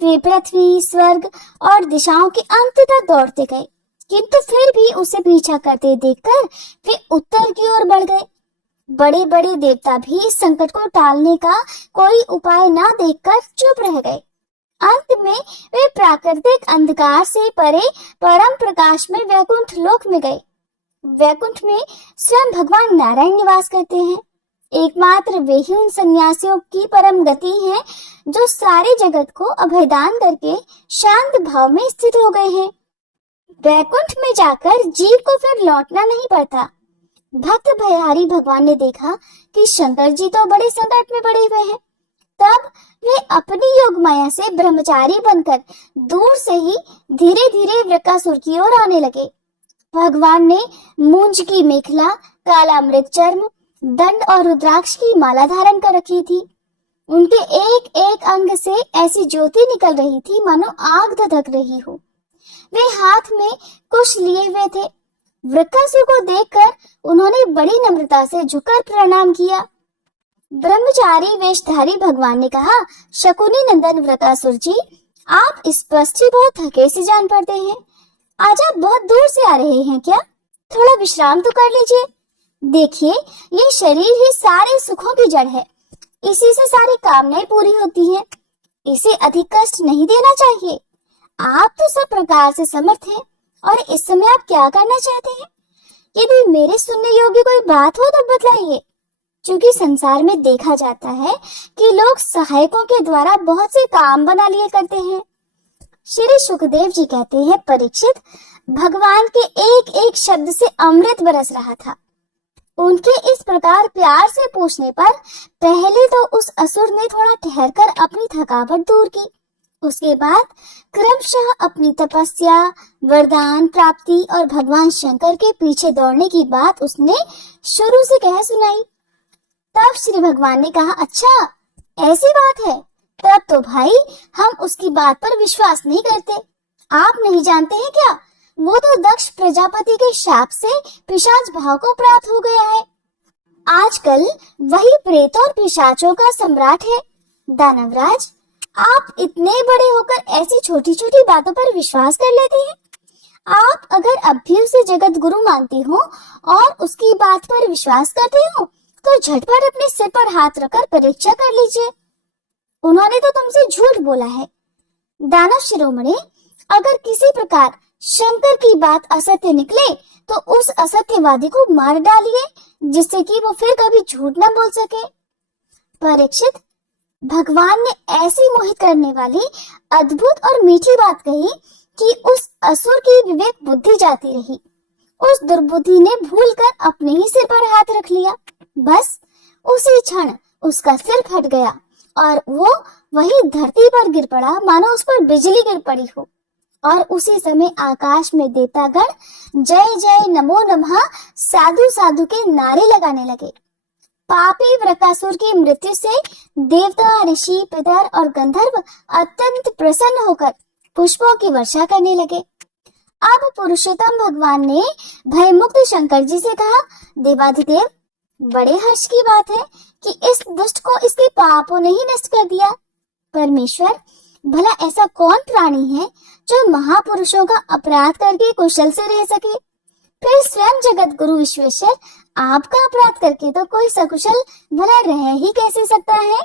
वे पृथ्वी, स्वर्ग और दिशाओं के अंत तक दौड़ते गए, किंतु फिर भी उसे पीछा करते देखकर वे उत्तर की ओर बढ़ गए। बड़े बड़े देवता भी इस संकट को टालने का कोई उपाय न देखकर चुप रह गए। अंत में वे प्राकृतिक अंधकार से परे परम प्रकाश में वैकुंठ लोक में गए। वैकुंठ में स्वयं भगवान नारायण निवास करते हैं। एकमात्र वे ही उन सन्यासियों की परम गति है जो सारे जगत को अभयदान करके शांत भाव में स्थित हो गए हैं। वैकुंठ में जाकर जीव को फिर लौटना नहीं पड़ता। भक्त भयहारी भगवान ने देखा कि शंकर जी तो बड़े संकट में पड़े हुए हैं, तब वे अपनी योग माया से ब्रह्मचारी बनकर दूर से ही धीरे धीरे वृकासुर की ओर आने लगे। भगवान ने मूंज की मेखला, काला मृग चर्म, दंड और रुद्राक्ष की माला धारण कर रखी थी। उनके एक एक अंग से ऐसी ज्योति निकल रही थी मानो आग धधक रही हो। वे हाथ में कुश लिए हुए थे। वृकासुर को देखकर उन्होंने बड़ी नम्रता से झुककर प्रणाम किया। ब्रह्मचारी वेशधारी भगवान ने कहा, शकुनी नंदन वृकासुर जी, आप स्पष्ट ही बहुत थके से जान पड़ते हैं। आज आप बहुत दूर से आ रहे हैं क्या? थोड़ा विश्राम तो कर लीजिए। देखिए, ये शरीर ही सारे सुखों की जड़ है। इसी से सारी कामनाएं पूरी होती हैं। इसे अधिक कष्ट नहीं देना चाहिए। आप तो सब प्रकार से समर्थ हैं और इस समय आप क्या करना चाहते हैं? यदि मेरे सुनने योग्य कोई बात हो तो बतलाइए। क्योंकि संसार में देखा जाता है कि लोग सहायकों के द्वारा बहुत से काम बना लिए करते हैं। श्री सुखदेव जी कहते हैं, परीक्षित, भगवान के एक एक शब्द से अमृत बरस रहा था। उनके इस प्रकार प्यार से पूछने पर पहले तो उस असुर ने थोड़ा ठहरकर अपनी थकावट दूर की। उसके बाद क्रमशः अपनी तपस्या, वरदान प्राप्ति और भगवान शंकर के पीछे दौड़ने की बात उसने शुरू से कह सुनाई। तब श्री भगवान ने कहा, अच्छा ऐसी बात है, तब तो भाई हम उसकी बात पर विश्वास नहीं करते। आप नहीं जानते हैं क्या, वो तो दक्ष प्रजापति के शाप से पिशाच भाव को प्राप्त हो गया है। आजकल वही प्रेत और पिशाचों का सम्राट है। दानवराज, आप इतने बड़े होकर ऐसी छोटी छोटी बातों पर विश्वास कर लेते हैं। आप अगर अब भी उसे जगत गुरु मानते हो और उसकी बात पर विश्वास करते हो तो झटपट अपने सिर पर हाथ रखकर परीक्षा कर लीजिए। उन्होंने तो तुमसे झूठ बोला है। दानव शिरोमणि, अगर किसी प्रकार शंकर की बात असत्य निकले तो उस असत्यवादी को मार डालिए, जिससे कि वो फिर कभी झूठ न बोल सके। परीक्षित, भगवान ने ऐसी मोहित करने वाली अद्भुत और मीठी बात कही कि उस असुर की विवेक बुद्धि जाती रही। उस दुर्बुद्धि ने भूलकर अपने ही सिर पर हाथ रख लिया। बस उसी क्षण उसका सिर फट गया और वो वही धरती पर गिर पड़ा मानो उस पर बिजली गिर पड़ी हो। और उसी समय आकाश में देवतागण जय जय नमो नमः साधु साधु के नारे लगाने लगे। पापी वृकासुर की मृत्यु से देवता, ऋषि, पितर और गंधर्व अत्यंत प्रसन्न होकर पुष्पों की वर्षा करने लगे। अब पुरुषोत्तम भगवान ने भयमुक्त शंकर जी से कहा, देवाधिदेव, बड़े हर्ष की बात है कि इस दुष्ट को इसके पापों ने ही नष्ट कर दिया। परमेश्वर, भला ऐसा कौन प्राणी है जो महापुरुषों का अपराध करके कुशल से रह सके? फिर स्वयं जगत गुरु विश्वेश्वर आपका अपराध करके तो कोई सकुशल भला रह ही कैसे सकता है।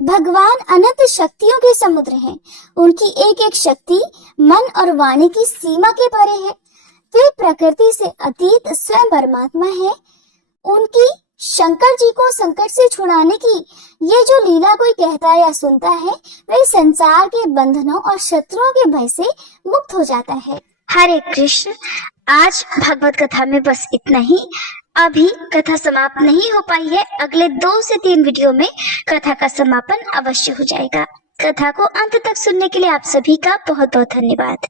भगवान अनंत शक्तियों के समुद्र हैं। उनकी एक एक शक्ति मन और वाणी की सीमा के परे है। वे प्रकृति से अतीत स्वयं परमात्मा है। उनकी शंकर जी को संकट से छुड़ाने की ये जो लीला कोई कहता या सुनता है, वह संसार के बंधनों और शत्रुओं के भय से मुक्त हो जाता है। हरे कृष्ण। आज भगवत कथा में बस इतना ही। अभी कथा समाप्त नहीं हो पाई है। अगले 2 से 3 वीडियो में कथा का समापन अवश्य हो जाएगा। कथा को अंत तक सुनने के लिए आप सभी का बहुत बहुत धन्यवाद।